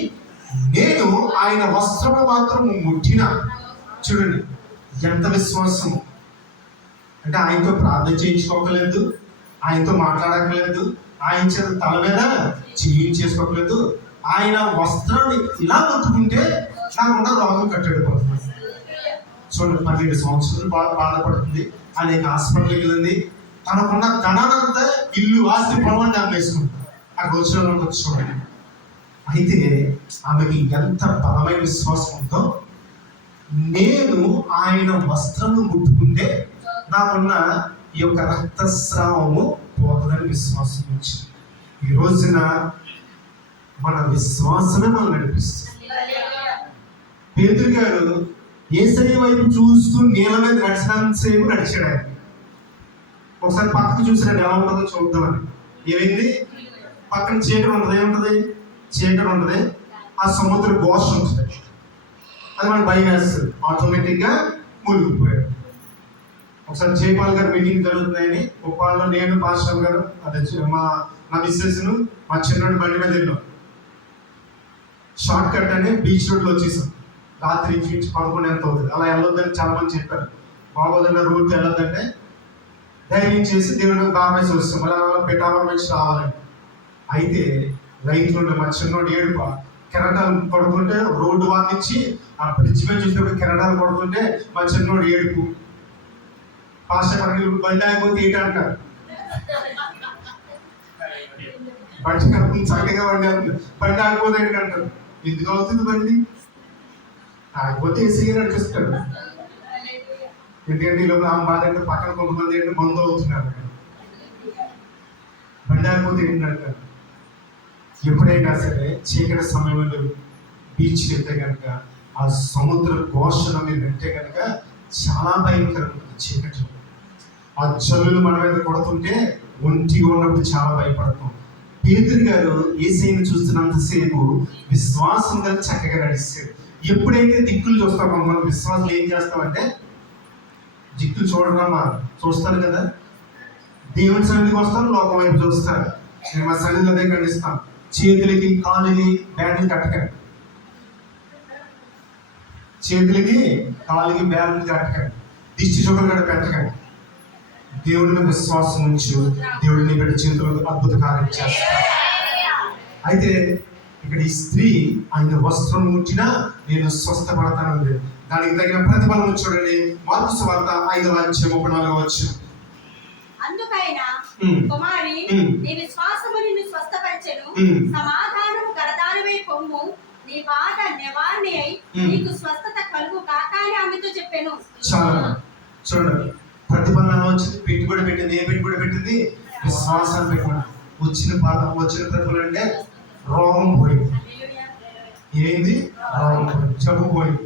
నేను ఆయన వస్త్రము మాత్రం ముట్టిన. చూడండి ఎంత విశ్వాసం అంటే, ఆయనతో ప్రార్థన చేయించుకోకలేదు, ఆయనతో మాట్లాడక్కలేదు, ఆయన చేత తల మీద చేయించేసుకోకలేదు, ఆయన వస్త్రాన్ని ఇలా ముట్టుకుంటే నాకున్న రోగం కట్టడిపోతుంది. చూడండి 12 సంవత్సరాలు బాధపడుతుంది, అనేక హాస్పిటల్కి వెళ్ళింది, తనకున్న ధనానంతా ఇల్లు ఆస్తి పొలం అమ్మేసుకుంది. ఆ గోచరంలో వచ్చి చూడండి. అయితే ఆమెకి ఎంత బలమైన విశ్వాసం ఉందో, నేను ఆయన వస్త్రము ముట్టుకుంటే నాకున్న ఈ యొక్క రక్తస్రావము పోతుందని విశ్వాసం వచ్చింది. ఈ రోజున మన విశ్వాసమే మనం నడిపిస్తుంది. పేతురు గారు యేసయ్య వైపు చూస్తూ నీళ్ళ మీద నడిచినంతసేపు నడిచాడు. ఆయన ఒకసారి పక్కకు చూసినాడు, ఎలా ఉంటుందో చూద్దామని. ఏమైంది? పక్కన చీకటి ఉంటుంది, ఏముంటుంది? చీకటి ఉంటుంది, ఆ సముద్ర ఘోష ఉంటుంది. అది మనకు భయం వేస్తుంది, ఆటోమేటిక్గా మునిగిపోయాడు. ఒకసారి జయపాల్ గారు మీటింగ్ జరుగుతున్నాయని ఉప్పాల్లో నేను పాస్టర్ గారు అదే నా మిస్సెస్ను మా చిన్నోడి బండి మీద వెళ్ళాం. షార్ట్ కట్ అని బీచ్ రోడ్లో వచ్చేసాం. రాత్రి 11 ఎంత అవుతుంది, అలా వెళ్ళొద్దని చాలా మంది చెప్పారు. బాగోదన్న రూట్ వెళ్ళొద్దంటే ధైర్యం చేసి దేవుని బాగా వస్తాం, మళ్ళీ పెట్టాలని వచ్చి రావాలని. అయితే లైట్లు ఉండే మా చిన్నోడు ఏడుప, కెరటాలు పడుతుంటే రోడ్డు వాకించి ఆ బ్రిడ్జ్ మీద చూసినప్పుడు కెరటాలు పడుతుంటే మా చిన్నోడు ఏడుపు. పాస్టర్ గారికి బండి ఆగిపోతే ఏంటంటారు, బండి కడుపుని చక్కగా బండి ఆగిపోతే ఏంటంటారు. ఎందుకు అవుతుంది బండి ఆగిపోతే ఏసీ నడిపిస్తాడు. ఎందుకంటే ఇలా ఆమె బాధ అంటే పక్కన కొంతమంది ఏంటంటే మందు అవుతున్నారు. బండి ఆగిపోతే ఏంటంటారు. ఎప్పుడైనా సరే చీకటి సమయంలో బీచ్ వెళ్తే కనుక ఆ సముద్ర ఘోషణ మీరు వింటే కనుక చాలా భయంకరంగా ఉంటుంది. చీకటి ఆ జల్లులు మన మీద కొడుతుంటే ఒంటిగా ఉన్నప్పుడు చాలా భయపడతాం. పేతురు గారు యేసయ్యను చూస్తున్నంతసేపు విశ్వాసంగా చక్కగా నడిస్తాడు. ఎప్పుడైతే దిక్కులు చూస్తామో మనం విశ్వాసం ఏం చేస్తామంటే, దిక్కులు చూడమా చూస్తారు కదా, దేవుని సన్నిధికి వస్తారు, లోకం వైపు చూస్తారు. నేను మా సన్నిధిలో అదే ఖండిస్తాం. చేతులకి కాలుకి బ్యాండ్లు కట్టకండి, చేతులకి కాలుకి బ్యాండ్లు కట్టకండి, దిష్టి చుక్కలు కూడా పెట్టకండి. దేవుడిని విశ్వాసం ఉంచు, దేవుడిని బిడ్డ జీవితంలో అద్భుత కార్యం చేస్తాడు. అయితే ఇక్కడ ఈ స్త్రీ ఆయన వస్త్రం ముట్టినా నేను స్వస్థపడతాను. దానికి తగిన ప్రతిఫలం చూడండి. మార్కు సువార్త 5వ అధ్యాయం 34వ వచనం. అందుకైనా ఉమ్. కుమారి ఉమ్. నీ విశ్వాసము నిన్ను స్వస్థపరిచెను, ఉమ్. సమాధానము గలదానివై పొమ్ము, నీ బాధ నివారణ అయి ఉమ్. నీకు స్వస్థత కలుగు కాక అని ఆమెతో చెప్పాను. చాలా చూడండి, ప్రతిఫలం వచ్చింది, పెట్టుబడి పెట్టింది. ఏ పెట్టుబడి పెట్టింది? విశ్వాసాన్ని పెట్టుబడి. వచ్చిన ప్రతిఫలం అంటే రోగం పోయింది. ఏంది? రోగం పోయింది, జబ్బు పోయింది.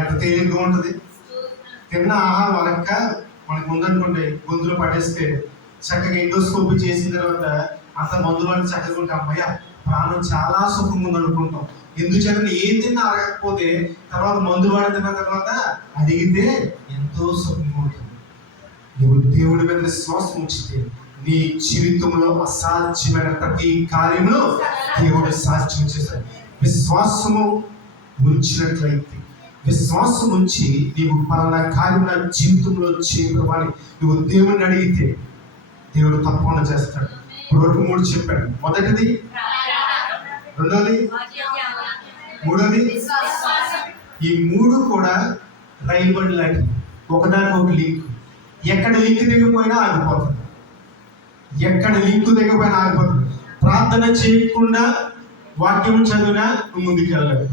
ఎంత తేలిగ్గా ఉంటుంది. తిన్న ఆహారం అనక మనకు ఉందనుకోండి, గొంతులు పట్టేస్తే చక్కగా ఎండోస్కోపీ చేసిన తర్వాత అంత మందులను చక్కగా ఉంటాం. అమ్మయ్య ప్రాణం చాలా సుఖంగా ఉంది అనుకుంటాం. ఎందుచేత ఏం తిన్నా అరగకపోతే తర్వాత మందులు వాడిన తర్వాత అడిగితే ఎంతో సుఖంగా ఉంటుంది. నువ్వు దేవుడి మీద విశ్వాసం ఉంచితే నీ జీవితంలో అసాధ్యమైన ప్రతి కార్యమును దేవుడు సాధ్యం చేశాడు. విశ్వాసము ఉంచినట్లయితే, విశ్వాసం ఉంచి నీవు పలానా కార్యం నా జీవితంలో చేయమని నువ్వు దేవుడిని అడిగితే దేవుడు తప్పకుండా చేస్తాడు. ఇప్పుడు 3 చెప్పాడు. మొదటిది, రెండోది, మూడోది. ఈ 3 కూడా రైలు బండి లాంటివి, ఒకదానికి ఒక లింక్. ఎక్కడ లింక్ దిగిపోయినా ఆగిపోతుంది. ఎక్కడ లింక్ దిగిపోయినా ఆగిపోతుంది. ప్రార్థన చేయకుండా వాక్యం చదివినా నువ్వు ముందుకు వెళ్ళాలి.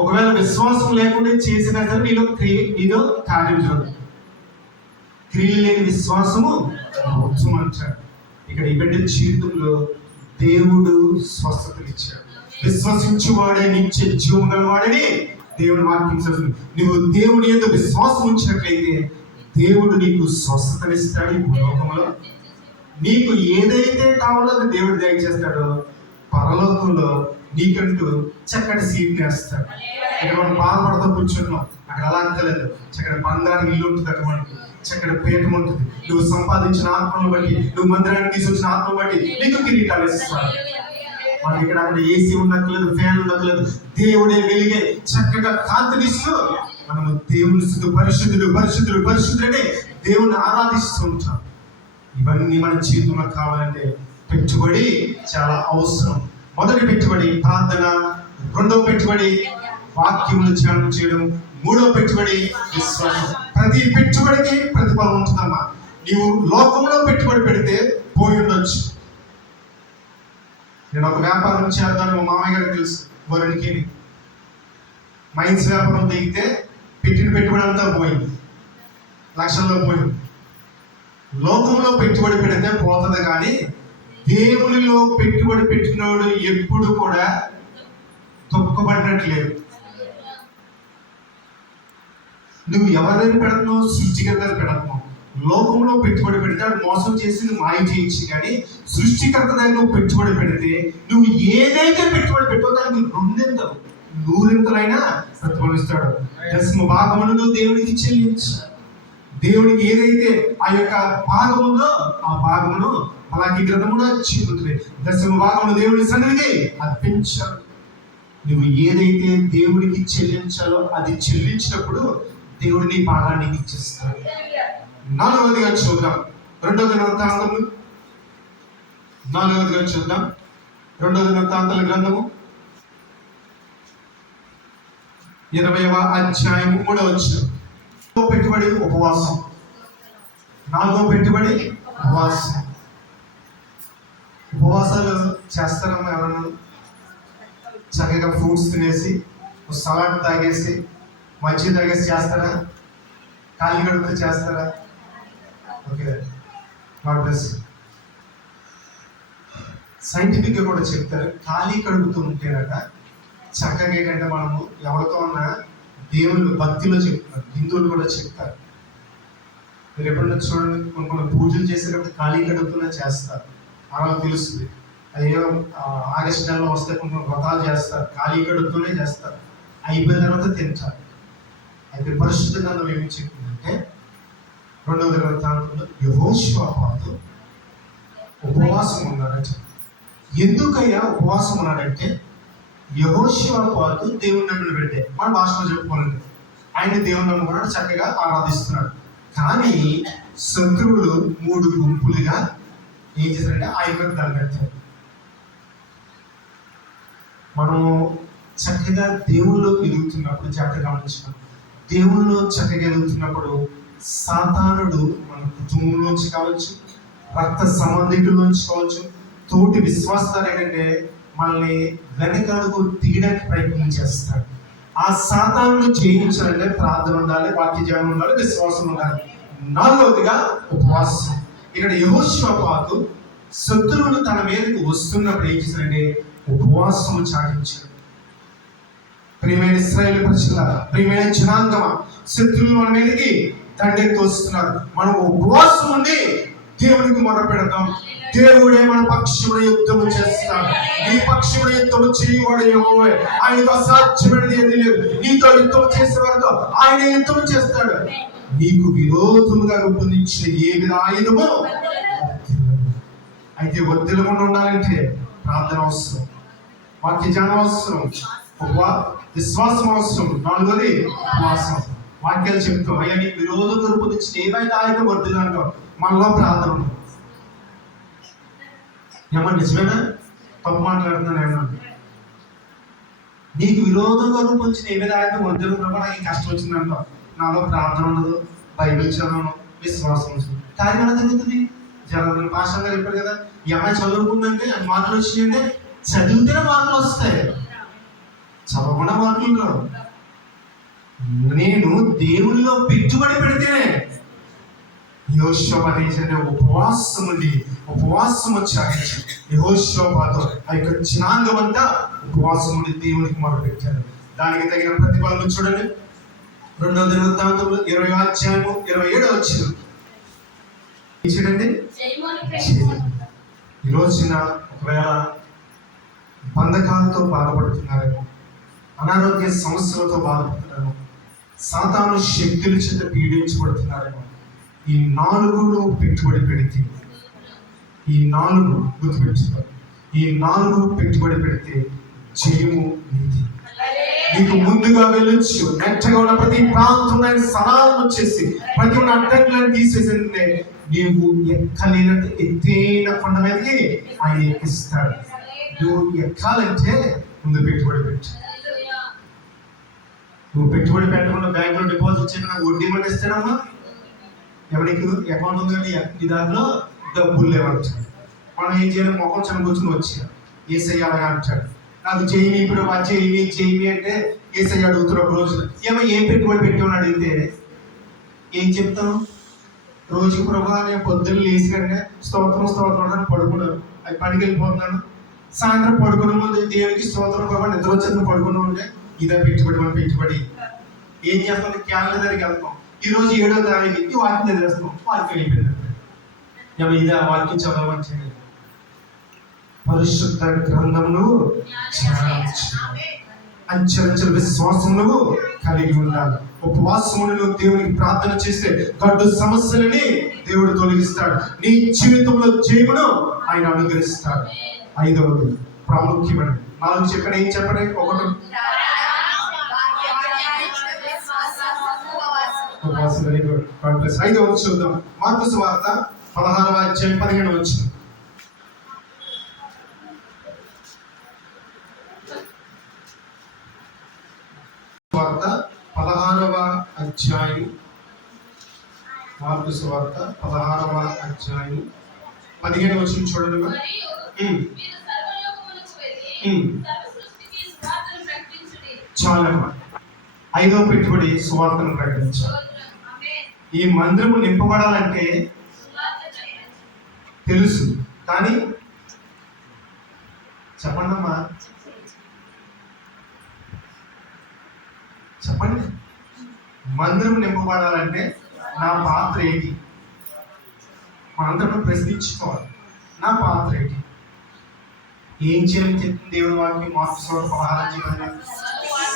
ఒకవేళ విశ్వాసం లేకుండా చేసినా సరే నీలో కార్యం జరగదు. క్రియలు లేని విశ్వాసము అంటాడు. ఇక్కడ ఈ బిడ్డ జీవితంలో దేవుడు స్వస్థతలు ఇచ్చాడు. విశ్వసించువాడే నిత్య జీవం గలవాడని దేవుని వాక్యం చెప్తుంది. నువ్వు దేవుని యందు విశ్వాసం ఉంచినట్లయితే దేవుడు నీకు స్వస్థతనిస్తాడు. ఈ భూలోకంలో నీకు ఏదైతే కావాలో అది దేవుడు దయచేస్తాడో పరలోకంలో నీకంటూ చక్కటి సీట్ వేస్తాడు. ఇక్కడ మనం బాధపడతా కూర్చున్నాం, అక్కడ అలా అంతలేదు. చక్కటి బంగారు ఇల్లు ఉంటుంది, అక్కడ మనకి చక్కటి పీఠం ఉంటుంది. నువ్వు సంపాదించిన ఆత్మను బట్టి, నువ్వు మందిరానికి తీసుకొచ్చిన ఆత్మను బట్టి నీకు కిరీటాలు ఇస్తాడు. మనకి ఇక్కడ అక్కడ ఏసీ ఉండట్లేదు, ఫ్యాన్ ఉండట్లేదు. దేవుడే వెలిగే చక్కగా కాంతినిస్తూ మనము దేవుని స్థుతి పరిశుద్ధుడు పరిశుద్ధుడు పరిశుద్ధుడే దేవుని ఆరాధిస్తూ ఉంటాం. ఇవన్నీ మన జీవితంలో కావాలంటే పెట్టుబడి చాలా అవసరం. మొదటి పెట్టుబడి ప్రార్థన, రెండవ పెట్టుబడి వాక్యములు ధ్యానం చేయడం, మూడవ పెట్టుబడి విశ్వాసం. ప్రతి పెట్టుబడికి ప్రతిఫలం ఉంటుందమ్మా. నీవు లోకంలో పెట్టుబడి పెడితే పోయి ఉండొచ్చు. నేను ఒక వ్యాపారం చేద్దాను, మా మామయ్య గారికి తెలుసు, వరుణ్కి మైన్స్ వ్యాపారం దిగితే పెట్టిన పెట్టుబడి అంతా పోయింది, లక్షల్లో పోయింది. లోకంలో పెట్టుబడి పెడితే పోతుంది, కానీ దేవునిలో పెట్టుబడి పెట్టినోడు ఎప్పుడు కూడా తొక్కబడినట్లేదు. నువ్వు ఎవరిని పెడుతున్నావు? సృష్టికర్త పెడుతున్నావు. లోకంలో పెట్టుబడి పెడితే అది మోసం చేసి మాయ చేయించి, కానీ సృష్టికర్త దగ్గర నువ్వు పెట్టుబడి పెడితే నువ్వు ఏదైతే పెట్టుబడి పెట్టో దానికి 200 100 ప్రతిఫలిస్తాడు. దశమ భాగమును దేవునికి చెల్లించు. దేవునికి ఏదైతే ఆ యొక్క భాగం ఉందో ఆ భాగమును అలాగే గ్రంథములో చెబుతుంది. దశమ భాగమును దేవుని సన్నిధికి అర్పించాలి. నువ్వు ఏదైతే దేవుడికి చెల్లించాలో అది చెల్లించినప్పుడు దేవుడు నీ భాగాన్ని ఇచ్చేస్తాడు. 4వదిగా చూద్దాం, 2వ దినవృత్తాంతములు 4వదిగా చూద్దాం. 2వ దినవృత్తాంతాల గ్రంథము 20వ అధ్యాయం 3వ వచనం. పెట్టుబడి ఉపవాసం. 4వ పెట్టుబడి ఉపవాసం. ఉపవాసాలు చేస్తారమ్మా ఎవరన్నా? చక్కగా ఫ్రూట్స్ తినేసి, సలాడ్ తాగేసి, మజ్జిగ తాగేసి చేస్తారా? ఖాళీ కడుపుతో చేస్తారా? Okay, God bless. సైంటిఫిక్గా కూడా చెప్తారు, ఖాళీ కడుపుతో ఉంటేనట చక్కగా ఏంటంటే మనము ఎవరితో ఉన్నా దేవుళ్ళు భక్తిలో చెప్తున్నారు, హిందువులు కూడా చెప్తారు. మీరు ఎప్పుడన్నా చూడండి, కొన్ని పూజలు చేసేటప్పుడు ఖాళీ కడుపుతోనే చేస్తారు. అలా తెలుస్తుంది. అయ్యో ఆగస్టు నెలలో వస్తే కొన్ని వ్రతాలు చేస్తారు, ఖాళీ కడుపుతోనే చేస్తారు. అయిపోయిన తర్వాత తింటారు. అయితే పరిశుద్ధ గ్రంథం ఏమి చెప్తుందంటే 2వ దినవృత్తాంతంలో యెహోషువపాతు ఉపవాసం ఉన్నాడట. ఎందుకయ్యా ఉపవాసం ఉన్నాడంటే, యెహోషువపాతు దేవుని నమ్మిన బిడ్డే. మన భాషలో చెప్పుకోవాలంటే ఆయన దేవుని నమ్ముకున్నాడు, చక్కగా ఆరాధిస్తున్నాడు. కానీ శత్రువులు 3 గుంపులుగా ఏం చేశారంటే ఆయన తలపెట్టారు. మనము చక్కగా దేవుళ్ళు ఎదుగుతున్నప్పుడు జాగ్రత్తగా గమనించాం. దేవుళ్ళు చక్కగా ఎదుగుతున్నప్పుడు సాతానుడు మన కుటుంబంలోంచి కావచ్చు, రక్త సంబంధికుల్లోంచి కావచ్చు, తోటి విశ్వాసాలు ఏంటంటే మనల్ని వెనకడుగు తీయడానికి ప్రయత్నం చేస్తాడు. ఆ సాతానును జయించాలంటే ప్రార్థన ఉండాలి, వాక్య ధ్యానం ఉండాలి, విశ్వాసం ఉండాలి. 4వదిగా ఉపవాసం. ఇక్కడ యెహోషువపాతు శత్రువులు తన మీదకి వస్తున్నప్పుడు ఏం చేశారంటే ఉపవాసము చాటించాడు. ప్రియమైన ఇశ్రాయేలు ప్రజలారా, ప్రియమైన జనాంగమా, శత్రువులు మన మీదకి దండెత్తి వస్తున్నారు. మనం ఉపవాసం ఉండి దేవునికి మొర పెడతాం. దేవుడే మన పక్షమున యుద్ధము చేస్తాడు. నీ పక్షమున యుద్ధము చేయవాడు యెహోవా. ఆయనకు అసాధ్యమైనది ఏదీ లేదు. నీతో యుద్ధం చేసే వారితో ఆయన యుద్ధం చేస్తాడు. నీకు విరోధముగా రూపొందించిన ఏ విధ ఆయుధము అయితే వర్ధిల్లకుండా ఉండాలంటే ప్రార్థన అవసరం, వాక్య జ్ఞానం అవసరం, విశ్వాసం అవసరం. 4వది ఉపవాసం. వాక్యాలు చెప్తాం, అయ్యా నీకు విరోధంగా రూపొందించిన ఏవైతే ఆయుధం వర్ధిల్లంటాం. మనలో ప్రార్థన ఉంది. ఏమన్నా నిజమేనా? తప్పు మాట్లాడుతున్నాను ఏమన్నా? నీకు విరోధంగా రూపొందించిన ఏ విధంగా వర్ధిల్లంటాం. నాకు కష్టం వచ్చిందంటాం. నాలో ప్రార్థన ఉండదు, బైబిల్ చదవను, విశ్వాసం ఉంటుంది. కానీ ఎలా జరుగుతుంది? జరగదు. పాస్టర్ గారు చెప్పారు కదా, ఈ అమ్మాయి చదువుకుందంటే అది మార్కులు వచ్చినాయంటే చదివితేనే మార్కులు వస్తాయి, చదవకుండా మార్కులు రావు. నేను దేవుడిలో పెట్టుబడి పెడితేనే. యెహోషువపాతు ఉపవాసం ఉండి ఉపవాసం చాటించి యెహోషువపాతు ఆ యొక్క జనాంగం అంతా ఉపవాసం ఉండి దేవునికి మొదలుపెట్టారు. దానికి తగిన ప్రతిఫలం చూడండి. 2వ దినవృత్తాంతములు 20వ అధ్యాయము 27 చూడండి. ఈ రోజున ఒకవేళ బంధకాలతో బాధపడుతున్నారేమో, అనారోగ్య సమస్యలతో బాధపడుతున్నారేమో, సాతాను శక్తుల చేత పీడించబడుతున్నారేమో, ఈ 4 పెట్టుబడి పెడితే, ఈ 4 గుర్తుపెట్టుతారు, ఈ 4 పెట్టుబడి పెడితే జయము నీది. నీకు ముందుగా వెళ్ళొచ్చు. మెట్టగా ఉన్న ప్రతి ప్రాంతంలో సలాం వచ్చేసి ప్రతి ఉన్న అడ్డంకులను తీసేసిందే నీవు ఎక్కలేనంటే ఎత్తైన కొండ మీదకి ఆయన ఎక్కిస్తాడు. నువ్వు ఎక్కాలంటే ముందు పెట్టుబడి పెట్టు. నువ్వు పెట్టుబడి పెట్టకుండా బ్యాంకులో డిపాజిట్ చేయడం నాకు వడ్డీ పట్టిస్తాడమ్మా. ఎవరికి అకౌంట్ ఉంది కానీ ఈ దాంట్లో డబ్బులు లేవంటాడు. మనం ఏం చేయాలి? మొఖం చనిపోతుంది వచ్చి ఏసయ్య అలాగా అంటాడు, నాకు చేయని ఇప్పుడు చేయని అంటే ఏసయ్య అడుగుతున్న ఒక రోజు ఏమో ఏం పెట్టుబడి పెట్టామని అడిగితే ఏం చెప్తాం? రోజుకి ప్రభా నేను పొద్దున్న లేచి కంటే స్తోత్రం అని పడుకున్నాను, అది పనికి వెళ్ళిపోతున్నాను. సాయంత్రం పడుకునే ముందు దేవునికి స్తోత్రం ప్రభా నిద్ర వచ్చేది పడుకుని ఉంటే ఇదే పెట్టుబడి. మన పెట్టుబడి ఏం చేస్తాం? క్యాలెండర్ దగ్గరికి వెళ్తాం. ఈ రోజు 7వ తారీఖుకి వాక్యం చదివేస్తాం, వాక్యం అయిపోయింది. ఇదే ఆ వాక్యం చదవమంటే పరిశుద్ధ గ్రంథమును అంచెలంచెల విశ్వాసమును కలిగి ఉండాలి. ఉపవాసమును దేవునికి ప్రార్థన చేస్తే గడ్డు సమస్యలని దేవుడు తొలగిస్తాడు. నీ జీవితంలో జయమును ఆయన అనుగ్రహిస్తాడు. 5వది ప్రాముఖ్యమైన 4 చెప్పండి. ఏం చెప్పండి? 1 ఉపవాసం. Very good. 5వది చూద్దాం. మార్కు సువార్త 16వ అధ్యాయం 15వ వచనం. వార్త 16వ అధ్యాయం. మార్కు సువార్త 16వ అధ్యాయం 15వ వచనం చూడండి. చాలా 5వ పెట్టుబడి సువార్తను ప్రకటించాలి. ఈ మందిరము నింపబడాలంటే తెలుసు, కానీ చెప్పండమ్మా, చెప్పండి. మందిరం నింపబడాలంటే నా పాత్ర ఏంటి? మనందరం ప్రశ్నించుకోవాలి, నా పాత్ర ఏంటి? ఏం చేయాలని చెప్తుంది దేవుని వాక్యం? మార్కు సువార్త 16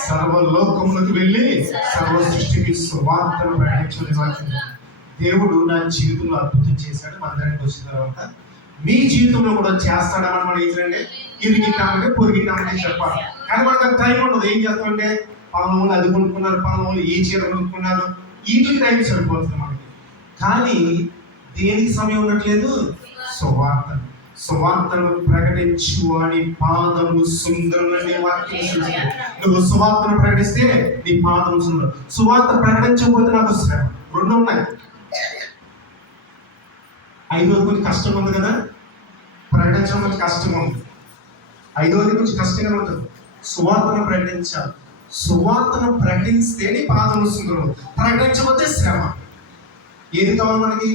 సర్వలోకములకు వెళ్ళి సర్వ సృష్టికి సువార్తను ప్రకటించే వాక్యం. దేవుడు నా జీవితంలో అద్భుతం చేశాడు. మందిరానికి వచ్చిన తర్వాత మీ జీవితంలో కూడా చేస్తాడని మనం ఏంటంటే ఇరిగిట్టామంటే పొరిగిట్టామంటే చెప్పాలి. కానీ మనకు అంత టైం ఉండదు. ఏం చేస్తామంటే పనులు అది కొనుక్కున్నారు, పనులు ఈ చీర కొనుక్కున్నారు, వీటికి టైం సరిపోతుంది మనకి. కానీ దేనికి సమయం ఉండట్లేదు? సువార్తను ప్రకటించు వాడి పాదములు సుందరులనే వాక్యం చూస్తే, నువ్వు సువార్తను ప్రకటిస్తే నీ పాదములు సుందరం. సువార్త ప్రకటించకపోతే నాకు శ్రమ. రెండు ఉన్నాయి. ఐదోది కొంచెం కష్టం ఉంది కదా, ప్రకటించడం కొంచెం కష్టం ఉంది. ఐదోది కొంచెం కష్టంగా ఉంటుంది. సువార్తను ప్రకటించాలి. సువార్తను ప్రకటిస్తే నీ పాదములు సుందరం, ప్రకటించకపోతే శ్రమ. ఏది కావాలి మనకి?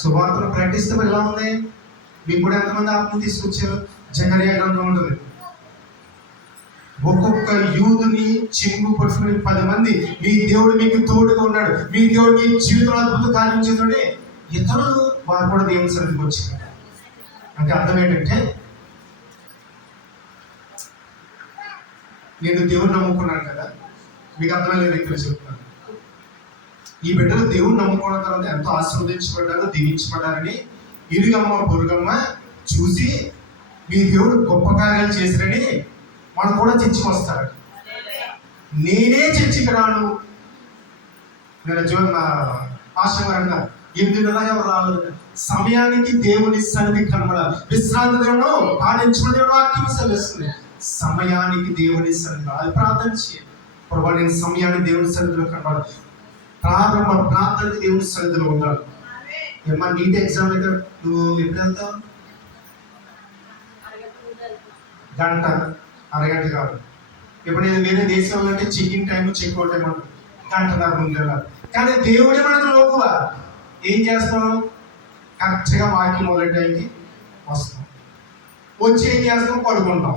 సువార్తను ప్రకటిస్తే మరి ఎలా ఉంది? మీకు కూడా ఎంతమంది ఆత్మ తీసుకొచ్చారు? జకరియా గ్రంథం ఉంటుంది, ఒక్కొక్క యూదుని చెంగు పట్టుకుని 10 మంది, మీ దేవుడు మీకు తోడుగా ఉన్నాడు, మీ దేవుడు మీ జీవితంలో అద్భుత కార్యం చేస్తుంటే ఇతరులు వారు కూడా దేవుని సన్నిధికి వచ్చారు. అంటే అర్థం ఏంటంటే, నేను దేవుడు నమ్ముకున్నాను కదా, మీకు అర్థమైన రీతిలో చెప్తున్నాను. ఈ బిడ్డలు దేవుడు నమ్ముకోవడం తర్వాత ఎంతో ఆశీర్వదించబడ్డారు, దీవించబడ్డారని ఇరుగమ్మ పొరుగమ్మ చూసి మీ దేవుడు గొప్ప కార్యాలు చేసిరని మనం కూడా చర్చికి వస్తారు. నేనే చర్చికి రాను, నేను జీవన ఆశ్రమంగా 8:30 ఎవరు రాలేదు. సమయానికి దేవుని సన్నిధి కనబడాలి. విశ్రాంతి దేవుడు పాటించుకున్న దేవుడు వాక్యం సెలవుస్తుంది. సమయానికి దేవుని సన్నిధి, అది ప్రార్థన చేయాలి. ప్రభు నేను సమయానికి దేవుని సన్నిధిలో కనబడాలి. ప్రారంభ ప్రార్థనకి దేవుని సన్నిధిలో ఉండాలి. ఏమన్నా నీట్ ఎగ్జామ్ అయితే నువ్వు ఎప్పుడు వెళ్తావు? గంట, అరగంట కాదు. ఇప్పుడు నేను వేరే దేశంలో అంటే చెక్-ఇన్ టైం, చెక్-అవుట్ టైం అంటే గంటన్నర ముందు వెళ్ళాలి. కానీ దేవుడే మనకు లోకువ. ఏం చేస్తాం? కరెక్ట్గా వాక్యం మొదటి టైంకి వస్తాం. వచ్చి ఏం చేస్తాం? పడుకుంటాం.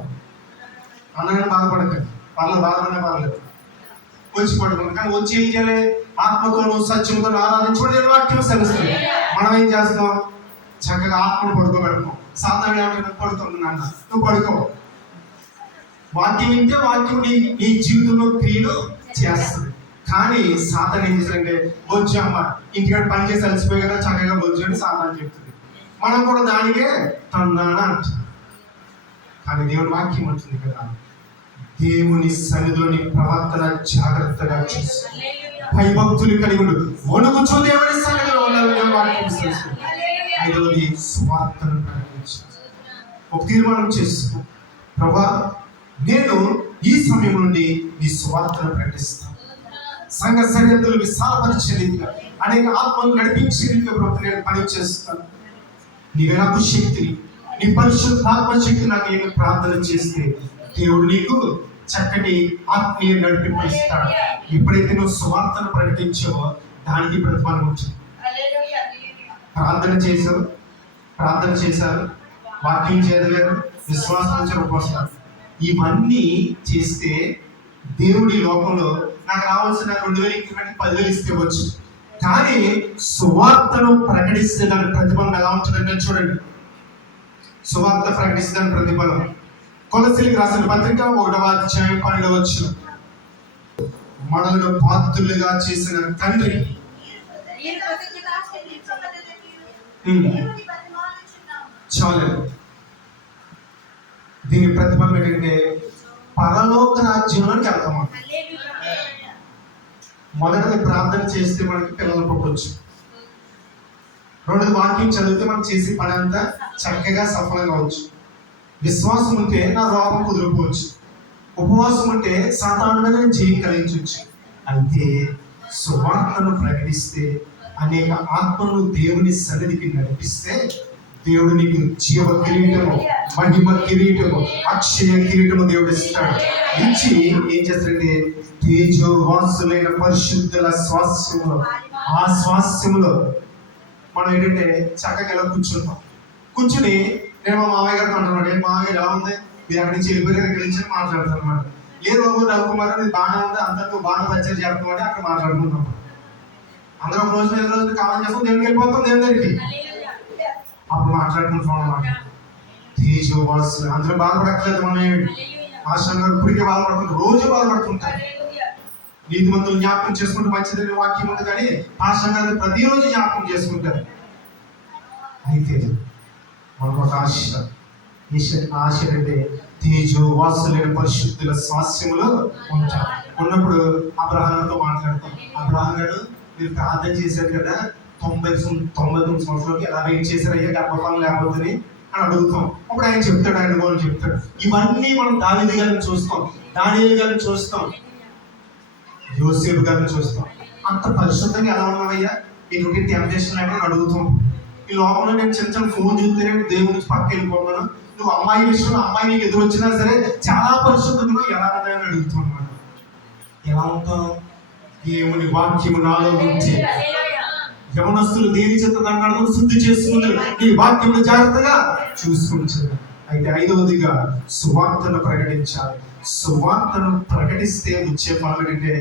అన్నగానే బాధపడకండి, వాళ్ళ బాధపడే బాధలేదు. వచ్చి పడుకుంటాం. కానీ వచ్చి ఏం చేయాలి? ఆత్మతోనూ సత్యంతో ఆరాధించుకోవడం వాక్యం సెలవుస్తుంది. మనం ఏం చేస్తాం? చక్కగా ఆత్మను పడుకోబెడతాం. సాధారణ ఏమంటే పడుతున్నాను, నువ్వు పడుకో. వాక్యం వింటే వాక్యం నీ జీవితంలో క్రియలు చేస్తుంది. కానీ సాతాను ఏం చేస్తుందంటే, బొజ్జు అమ్మ ఇంటికాడ పని చేసి అలసిపోయి కదా, చక్కగా బొజ్జు అని సాతాను చెప్తుంది. మనం కూడా దానికే తందాన అంటాం. కానీ దేవుని వాక్యం ఉంటుంది కదా, దేవుని సన్నిధిలోని ప్రవర్తన జాగ్రత్తగా చూసి భయభక్తులు కలిగి ఉండు, వణుకుచు దేవుని సన్నిధిలో ఉండాలని. ఐదవది సువార్తను ప్రకటించాలి. ఒక తీర్మానం చేసుకో, ప్రభా నేను ఈ సమయం నుండి ఈ సువార్తను ప్రకటిస్తాను. సంఘ సరిహద్దులు విశాలపరిచే రీతిగా, అనేక ఆత్మలు నడిపించే రీతిగా ప్రభు నేను పని చేస్తాను. నీవే నాకు శక్తిని, నీ పరిశుద్ధాత్మ శక్తి నాకు ఏమి ప్రార్థన చేస్తే దేవుడు నీకు చక్కటి ఆత్మీయ నడిపిస్తాడు. ఎప్పుడైతే నువ్వు సువార్తను ప్రకటించావో దానికి ప్రతిఫలం వచ్చింది. ప్రార్థన చేశారు, వాక్యం చదివారు, విశ్వాసం ఉపవసాలు, ఇవన్నీ చేస్తే దేవుడి లోకంలో నాకు రావాల్సిన 2,000 ఇంక్రిమెంట్ 10,000 ఇస్తే వచ్చు. కానీ సువార్తను ప్రకటిస్తే దాని ప్రతిఫలం ఎలా ఉంటుందంటే చూడండి. సువార్త ప్రకటిస్తే దాని ప్రతిఫలం, కొలసీలకు రాసిన పత్రిక 1వ అధ్యాయం 12వ వచనం, మనలను పాత్రులుగా చేసిన తండ్రి చాలు. దీని ప్రతిఫలం ఏంటంటే పరలోక రాజ్యంలోకి వెళ్తాం. మొదటిది ప్రార్థన చేస్తే మనకి పిల్లలు పుట్టవచ్చు. రెండోది వాక్యం చదివితే మనం చేసే పని అంతా చక్కగా సఫలం కావచ్చు. విశ్వాసం ఉంటే నా రోగం కుదిరిపోవచ్చు. ఉపవాసం ఉంటే సాధారణంగా జయం కలిగించవచ్చు. అయితే సువార్తను ప్రకటిస్తే, అనేక ఆత్మను దేవుని సన్నిధికి నడిపిస్తే దేవుడు నీకు జీవ కిరీటము, మహిమ కిరీటము, అక్షయ కిరీటము దేవుడు ఇస్తాడు. ఇచ్చి ఏం చేస్తాడంటే తేజోవాసులైన పరిశుద్ధుల స్వాస్యములో, ఆ స్వాస్యములో మనం ఏంటంటే చక్కగా ఎలా కూర్చుని నేను మా మామయ్య గారితో అంటున్నాడు, ఏ మామయ్య ఎలా ఉంది, మీరు అక్కడి నుంచి వెళ్ళిపోయి ఇక్కడి నుంచి మాట్లాడతాను అనమాట. ఏ బాబు రవికుమార్ అది బాగానే ఉంది, అందరితో బాగా పరిచయం చేస్తామంటే అక్కడ మాట్లాడుకుంటాం. అందరూ ఒక రోజు 2 రోజులు కాలం చేస్తాం, దేవుడికి వెళ్ళిపోతాం, దేవుని దగ్గరికి అప్పుడు మాట్లాడుకుంటున్నాం అన్నమాట. తేజోవాసులు అందరూ బాధపడక్కలేదు. మనం ఏమిటి ఆశ్రమం గారు ఇప్పటికే బాధపడుతుంటారు, రోజు బాధపడుతుంటారు. నీతిమంతులు జ్ఞాపకం చేసుకుంటే మంచిదని వాక్యం ఉంది, కానీ ఆశ్రమం గారు ప్రతిరోజు జ్ఞాపకం చేసుకుంటారు. అయితే మనకు ఒక ఆశ అంటే తేజోవాసులైన పరిశుద్ధుల స్వాస్యములో ఉంటారు. ఉన్నప్పుడు అబ్రహాముతో మాట్లాడతాం, అబ్రహాం గారు మీరు ప్రార్థన చేశారు కదా 99 సంవత్సరాలకి ఎలా వెయిట్ చేశారయ్యా గర్భఫలం లేకపోతే అని అడుగుతాం. అప్పుడు ఆయన చెప్తాడు, ఆయన వాళ్ళు చెప్తాడు. ఇవన్నీ మనం దావీదు గారిని చూస్తాం, దానియేలు గారిని చూస్తాం, యోసేపు గారిని చూస్తాం. అంత పరిశుద్ధంగా ఎలా ఉన్నావయ్యా, నీకు టెంప్టేషన్ లేకుండా అడుగుతాం. ఈ లోపల నేను చిన్న చిన్న ఫోన్ చూస్తేనే దేవుడి నుంచి పక్క వెళ్ళిపోతాను. నువ్వు అమ్మాయి విషయంలో అమ్మాయి నీకు ఎదురు వచ్చినా సరే చాలా పరిశుద్ధంగా ఎలా ఉన్నాయని అడుగుతున్నాను. ఎలా ఉంటాం? దేవుని వాక్యము నాలో ఉంచి యవనస్తులు దేని చేత దండాలను శుద్ధి చేస్తుంది, ఈ వాక్యమును జాగ్రత్తగా చూసుకుంటుంది. అయితే 5వదిగా సువార్తను ప్రకటించాలి. సువార్తను ప్రకటిస్తే వచ్చే ఫలం ఏంటంటే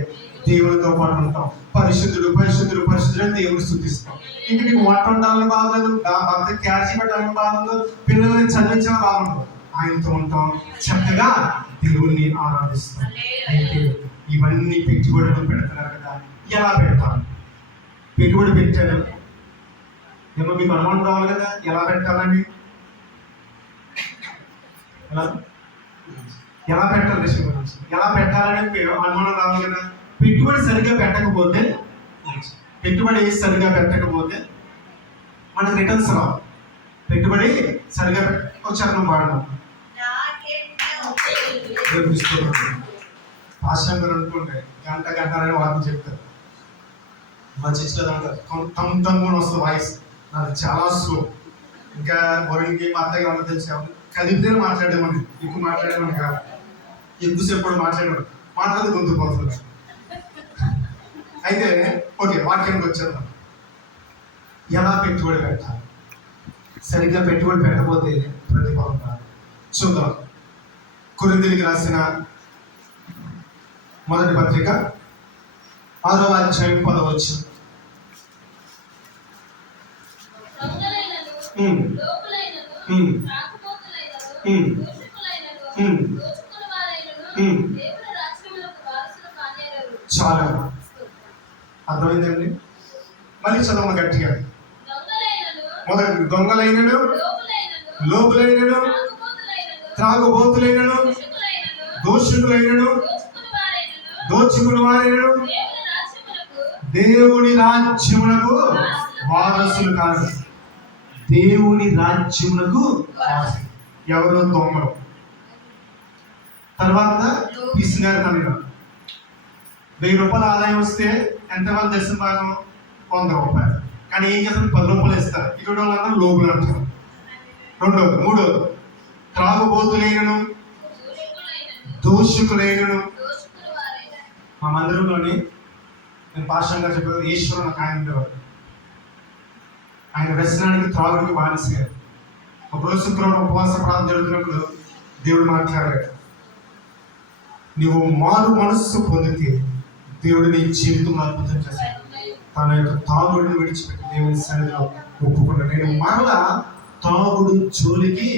దేవునితో పాటు ఉంటాం. పరిశుద్ధుడు పరిశుద్ధుడు పరిశుద్ధుడు అని దేవుడు స్తుతిస్తాం. ఇంక నీకు వంట ఉండాలని బాధలేదు, భర్త క్యాచి పెట్టాలని బాధలేదు, పిల్లల్ని చదివించిన బాధలేదు, ఆయనతో ఉంటాం, చక్కగా దేవుణ్ణి ఆరాధిస్తాం. అయితే ఇవన్నీ పెట్టుబడులు పెడతారు కదా, ఎలా పెడతాం? పెట్టుబడి పెట్టారు ఏమో మీకు అనుమానం రావాలి కదా, ఎలా పెట్టాలని, ఎలా పెట్టాలి విషయం గురించి ఎలా పెట్టాలని అనుమానం రావాలి కదా. పెట్టుబడి సరిగ్గా పెట్టకపోతే మనకు రిటర్న్స్ రావు. పెట్టుబడి సరిగ్గా చరణం పాడడం భాషంగా అనుకుంటే గంటనే వాటిని చెప్తారు. మా చర్చిలో తమ్ముని వస్తుంది వాయిస్, నాది చాలా స్లో. ఇంకా వరుణ్కి మా అత్తయ్య వాళ్ళకి తెలిసి కదిపితే మాట్లాడేమని, ఎక్కువ మాట్లాడేమని కాదు, ఎక్కువసేపు కూడా మాట్లాడేది గొంతు పోతుంది. అయితే ఓకే, వాక్యానికి వచ్చేద్దాం. ఎలా పెట్టుబడి పెట్టాలి? సరిగ్గా పెట్టుబడి పెట్టకపోతే ప్రతిఫలం రాదు. చూద్దాం. కొరింథీయులకు రాసిన మొదటి పత్రిక 6వ అధ్యాయం 10వ వచనం. చాలా అర్థమైందండి. మళ్ళీ చదవ గట్టిగా. మొదటి దొంగలైనను, లోపులైనను, త్రాగుబోతులైనను, దోషులైనను, దోచుకుని వారైనను దేవుని రాజ్యమునకు వారసులు కాదు. దేవుని రాజ్యమునకు ఎవరో దొంగలు. తర్వాత పిసినారు తనగా 1000 రూపాయలు ఆదాయం వస్తే ఎంతమంది దర్శన భాగం? 100 రూపాయలు. కానీ ఏం చేస్తారు? 10 రూపాయలు ఇస్తారు. ఇక్కడ వాళ్ళందరూ లోపులు అంటారు. రెండోది. మూడోది, త్రాగుబోతులైనను, దోషకులైనను. మా మందిరంలోని నేను పాఠశాలలో చెప్పేది ఈశ్వరుడు నాకు ఆయన ఉండేవాడు. ఆయన వ్యసనానికి త్రాగుడికి బానిసారు. ఒకరోజు శుక్రవారం ఉపవాస ప్రార్థన జరుగుతున్నప్పుడు దేవుడు మాట్లాడాడు, నువ్వు మారు మనస్సు పొందితే దేవుడు నీ జీవితం అద్భుతం చేస్తాడు. తన యొక్క తాగుడిని విడిచిపెట్టి దేవుని సన్నిధిలో ఒప్పుకున్నాడు. నేను మరలా తాగుడు జోలికి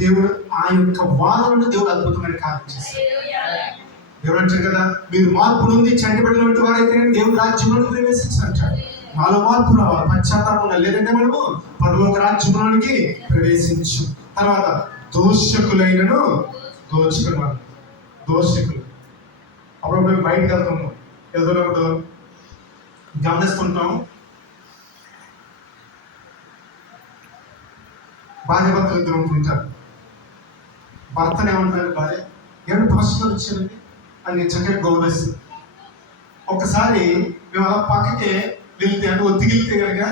దేవుడు ఆ యొక్క వాదనను దేవుడు అద్భుతమైన కార్యం చేశాడు. దేవుడు అంటారు కదా, మీరు మార్పు నుండి చంటిబడినటువంటి వారైతే దేవుడు రాజ్యంలోకి ప్రవేశించాడు. నాలో మార్పు రావాలి, పశ్చాత్తాపం ఉండాలి, లేదంటే మనము పరలోక రాజ్యంలోనికి ప్రవేశించు. తర్వాత దోషకులైనను, దోచుకున్నారు. దోషకులు అప్పుడు మేము బయటకు వెళ్తున్నప్పుడు గమనిస్తుంటాం, భార్య భర్తలు ఇద్దరు ఉంటుంటారు. భర్తను ఏమంటారు, భార్య ఏమైనా పాస్టర్ వచ్చారండి అని చక్కగా గౌరవిస్తుంది. ఒక్కసారి మేము అలా పక్కకి వెళ్తే అంటే ఒత్తిగిలితే కనుక,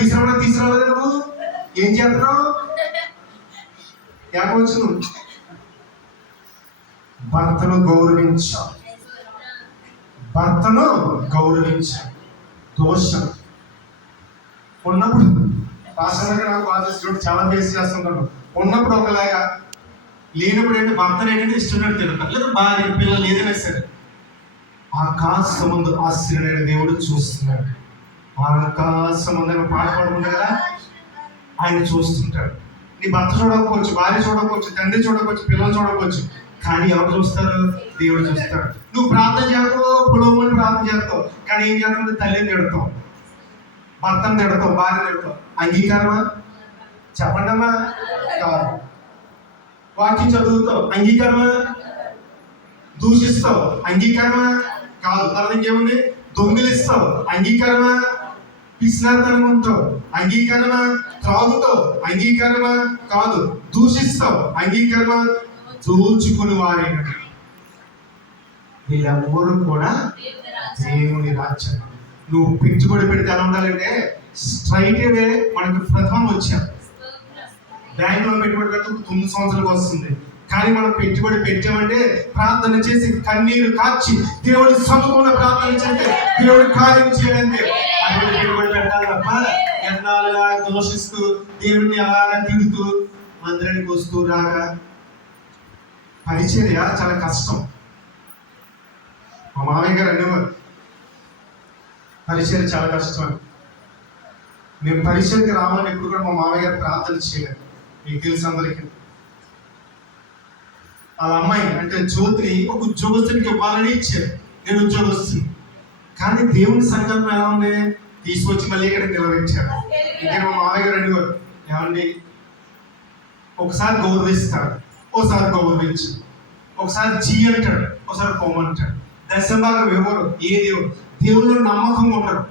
తీసుకురావలేదు నువ్వు ఏం చేస్తున్నావు, ఏమవచ్చు? భర్తను గౌరవించాలి, భర్తను గౌరవించాలి. దోషం ఉన్నప్పుడు పాస్టర్గా నాకు బాధ చాలా ఫేస్ చేస్తుంటాను. ఉన్నప్పుడు ఒకలాగా, లేనప్పుడు ఏంటి భర్తను ఏంటంటే ఇష్టం తింటారు, లేదా భార్య పిల్లలు ఏదైనా సరే. ఆకాశమందు ఆశ్చర్యమైన దేవుడు చూస్తున్నాడు. ఆకాశమందు పాట పాడుకుంటా కదా, ఆయన చూస్తుంటాడు. నీ భర్త చూడకపోవచ్చు, భార్య చూడకపోవచ్చు, తండ్రి చూడకపోవచ్చు, పిల్లలు చూడకపోవచ్చు, కానీ ఎవరు చూస్తారు? దేవుడు చూస్తాడు. నువ్వు ప్రార్థన చేస్తావు, పొలవని ప్రార్థన చేస్తావు, కానీ ఏం చేస్తావు? తల్లిని తిడతావు, భర్తను తిడతావు, భార్య తిడతావు. అంగీకారమా? చెప్పండి అమ్మా. కాదు. వాక్యం చదువుతావు, అంగీకారమా? దూషిస్తావు, అంగీకారమా? కాదు. తర్వాత ఇంకేముంది? దొంగిలిస్తావు, అంగీకారమా? పిసినారితనం ఉంటావు, అంగీకారమా? త్రాగుతావు, అంగీకారమా? కాదు. దూషిస్తావు, అంగీకారమా? దోచుకుని వారైన వీళ్ళెవ్వరూ కూడా దేవుని రాజ్యం. నువ్వు పెట్టుబడి పెడితే ఎలా ఉండాలంటే స్ట్రైట్ అవే మనకు ప్రథమం వచ్చాం. బ్యాంకులో పెట్టుబడి పెడితే 9 సంవత్సరాలకు వస్తుంది. కానీ మనం పెట్టుబడి పెట్టామంటే ప్రార్థన చేసి కన్నీరు కార్చి దేవుడి సముఖంలో ప్రార్థన చేస్తే దేవుడి కార్యం చేయాలంటే అటువంటి పెట్టుబడి పెట్టాలి తప్ప ఎన్నాళ్ళుగా దోషిస్తూ దేవుడిని అలాగా తిడుతూ మందిరానికి వస్తూ రాగా పరిచర్య చాలా కష్టం. మా మామయ్య గారు అనేవారు పరిచర్య చాలా కష్టం. మేము పరిచర్యకి రావాలని ఎప్పుడు కూడా మా మామయ్య గారు ప్రార్థన చేయలేదు. మీకు తెలుసు అందరికీ. వాళ్ళ అమ్మాయి అంటే జ్యోతిని ఒక ఉద్యోగస్తునికి ఇవ్వాలని ఇచ్చారు. నేను ఉద్యోగస్తుని. కానీ దేవుని సంకల్పం ఎలా ఉంది? తీసుకొచ్చి మళ్ళీ ఇక్కడ నిలబెట్టాడు. ఇంకా మా మామయ్య గారు అనేవారు ఏమండి, ఒకసారి గౌరవిస్తాడు, ఒకసారి గౌరవించు, ఒకసారి జీ అంటాడు, ఒకసారి పోమంటాడు. దశభాగం ఎవరు ఏ దేవుడు దేవుళ్ళు నమ్మకంగా ఉంటారు.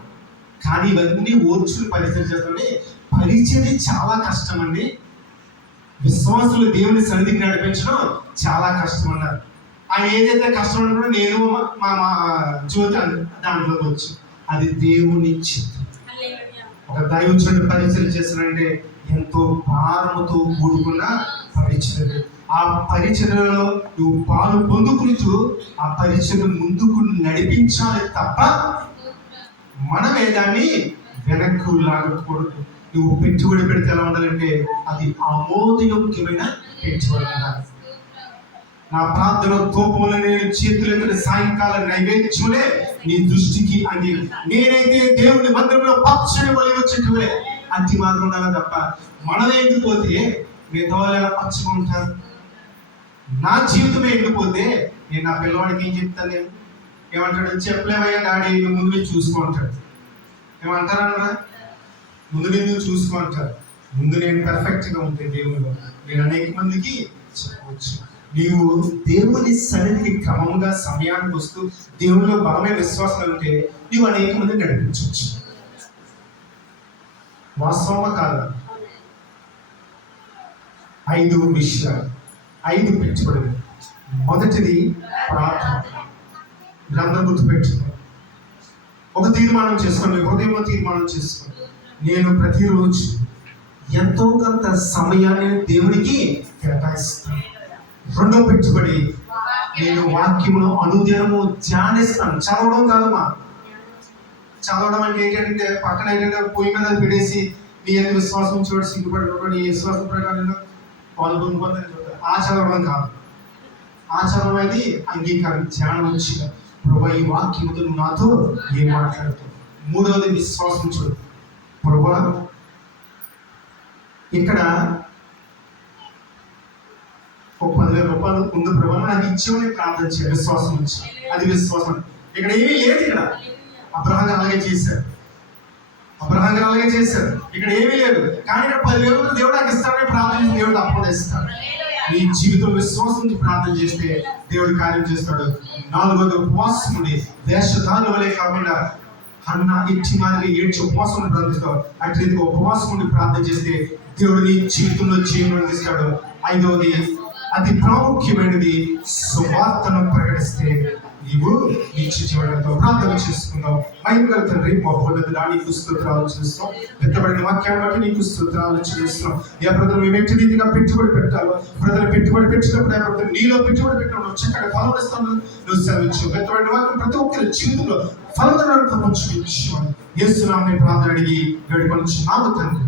కానీ ఇవన్నీ ఓర్చులు పరిచయం చేస్తామని పరిచయం చాలా కష్టం అండి. విశ్వాసులు దేవుని సన్నిధికి నడిపించడం చాలా కష్టం అన్నారు. ఆయన ఏదైతే కష్టం ఉంటాడో నేను మా జ్యోతి దాంట్లోకి వచ్చి అది దేవుని చిత్తం. ఒక దైవజనుడు పరిచయం చేస్తానంటే ఎంతో భారముతో కూడుకున్న పరిచయం. ఆ పరిచర్యలో నువ్వు పాలు పొందుకుంటూ ఆ పరిచర్య ముందుకు నడిపించాలి తప్ప మనమే దాన్ని వెనక్కు లాగకూడదు. నువ్వు పెట్టుబడి పెడితే ఎలా ఉండాలంటే అది ఆమోదయోగ్యమైన పెట్టుబడి ఉండాలి. నా ప్రార్థన తోపంలో నేను చేతులు సాయంకాలం నైవేద్యములే నీ దృష్టికి అంది. నేనైతే దేవుని మందిరంలో పచ్చని బలి వచ్చేట్టువే అంతి మాత్రం ఉండాలి తప్ప మనం ఎండిపోతే మిగతా వాళ్ళు ఎలా పచ్చగా ఉంటారు? నా జీవితమే ఎండిపోతే నేను నా పిల్లవాడికి ఏం చెప్తాను? నేను ఏమంటాడు? చెప్పలేమయ్యా డాడీ, ముందు నేను చూసుకుంటాడు. ఏమంటారన్నా? ముందు నేను చూసుకుంటారు. ముందు నేను పర్ఫెక్ట్గా ఉంటే దేవునిలో నేను అనేక మందికి చెప్పవచ్చు. నీవు దేవుని సన్నిధికి క్రమంగా సమయానికి వస్తూ దేవునిలో బలమైన విశ్వాసం ఉంటే నీవు అనేక మందిని నడిపించవచ్చు. వాస్తవమా కాదా? 5 విషయాలు, 5 పెట్టుబడులు. మొదటిది ప్రార్థన. మీరందరూ గుర్తుపెట్టుకోండి. ఒక తీర్మానం చేసుకోండి, హృదయంలో తీర్మానం చేసుకోండి. నేను ప్రతిరోజు ఎంతో కొంత సమయాన్ని దేవునికి కేటాయిస్తాను. రెండో పెట్టుబడి, నేను వాక్యమును అనుదినము ధ్యానిస్తాను. చదవడం కాదమ్మా. చదవడం అంటే ఏంటంటే పక్కన ఏంటంటే పొయ్యి మీద పెట్టేసి నీ ఎంత విశ్వాసం చూడ సిగ్గుపడి నీ విశ్వాసం ప్రకారం వాళ్ళు పొందుకుందని చెప్తారు. ఆ చదవడం కాదు. ఆ చదవడం అనేది అంగీకారం, ధ్యానం వచ్చి ప్రభా ఈ వాక్యముతో నువ్వు నాతో ఏం మాట్లాడుతావు. మూడవది విశ్వాసం చూడు. ప్రభా ఇక్కడ ఒక 10,000 రూపాయలు ముందు ప్రభావం నాకు ఇచ్చేమని ప్రార్థన చేయాలి. విశ్వాసం నుంచి అది విశ్వాసం. ఇక్కడ ఏమీ లేదు. ఇక్కడ అబ్రహాం గారు అలాగే చేశారు. ఇక్కడ ఏమీ లేదు. కానీ ఇక్కడ 10,000 రూపాయలు దేవుడు నాకు ఇస్తాడని ప్రార్థన చేసి దేవుడు తప్పకుండా ఇస్తాడు. నీ జీవితం విశ్వాసం నుంచి ప్రార్థన చేస్తే దేవుడు కార్యం చేస్తాడు. 4వది ఉపవాసం ఉండి వేషధారుల వలె కాకుండా అన్న ఇచ్చి మాదిరి ఏడ్చి ఉపవాసం ప్రార్థిస్తావు. అట్లయితే ఉపవాసం ఉండి ప్రార్థన చేస్తే దేవుడు నీ జీవితంలో జీవనం అందిస్తాడు. 5వది అతి ప్రాముఖ్యమైనది సువార్తను ప్రకటిస్తే నీవు నిత్య జీవనంతో ప్రార్థన చేసుకుందాం. మహిమగల తండ్రి మహోన్నతుడా నీకు స్తోత్రాలు చేస్తాం. పెద్దబడిన వాక్యాన్ని బట్టి నీకు స్తోత్రాలు చేస్తున్నాం. ఏ ప్రజలు మేము ఎట్టి రీతిగా పెట్టుబడి పెట్టాలో ప్రజలు పెట్టుబడి పెట్టినప్పుడు ఏ ప్రజలు నీలో పెట్టుబడి పెట్టినప్పుడు చక్కటి ఫలం ఇస్తాను నువ్వు సెలవించు. పెద్దబడిన వాక్యం ప్రతి ఒక్కరి జీవితంలో ఫలదలను చూపించమని యేసు నామమున ప్రార్థన అడిగి వేడుకొనుచున్నాము తండ్రి.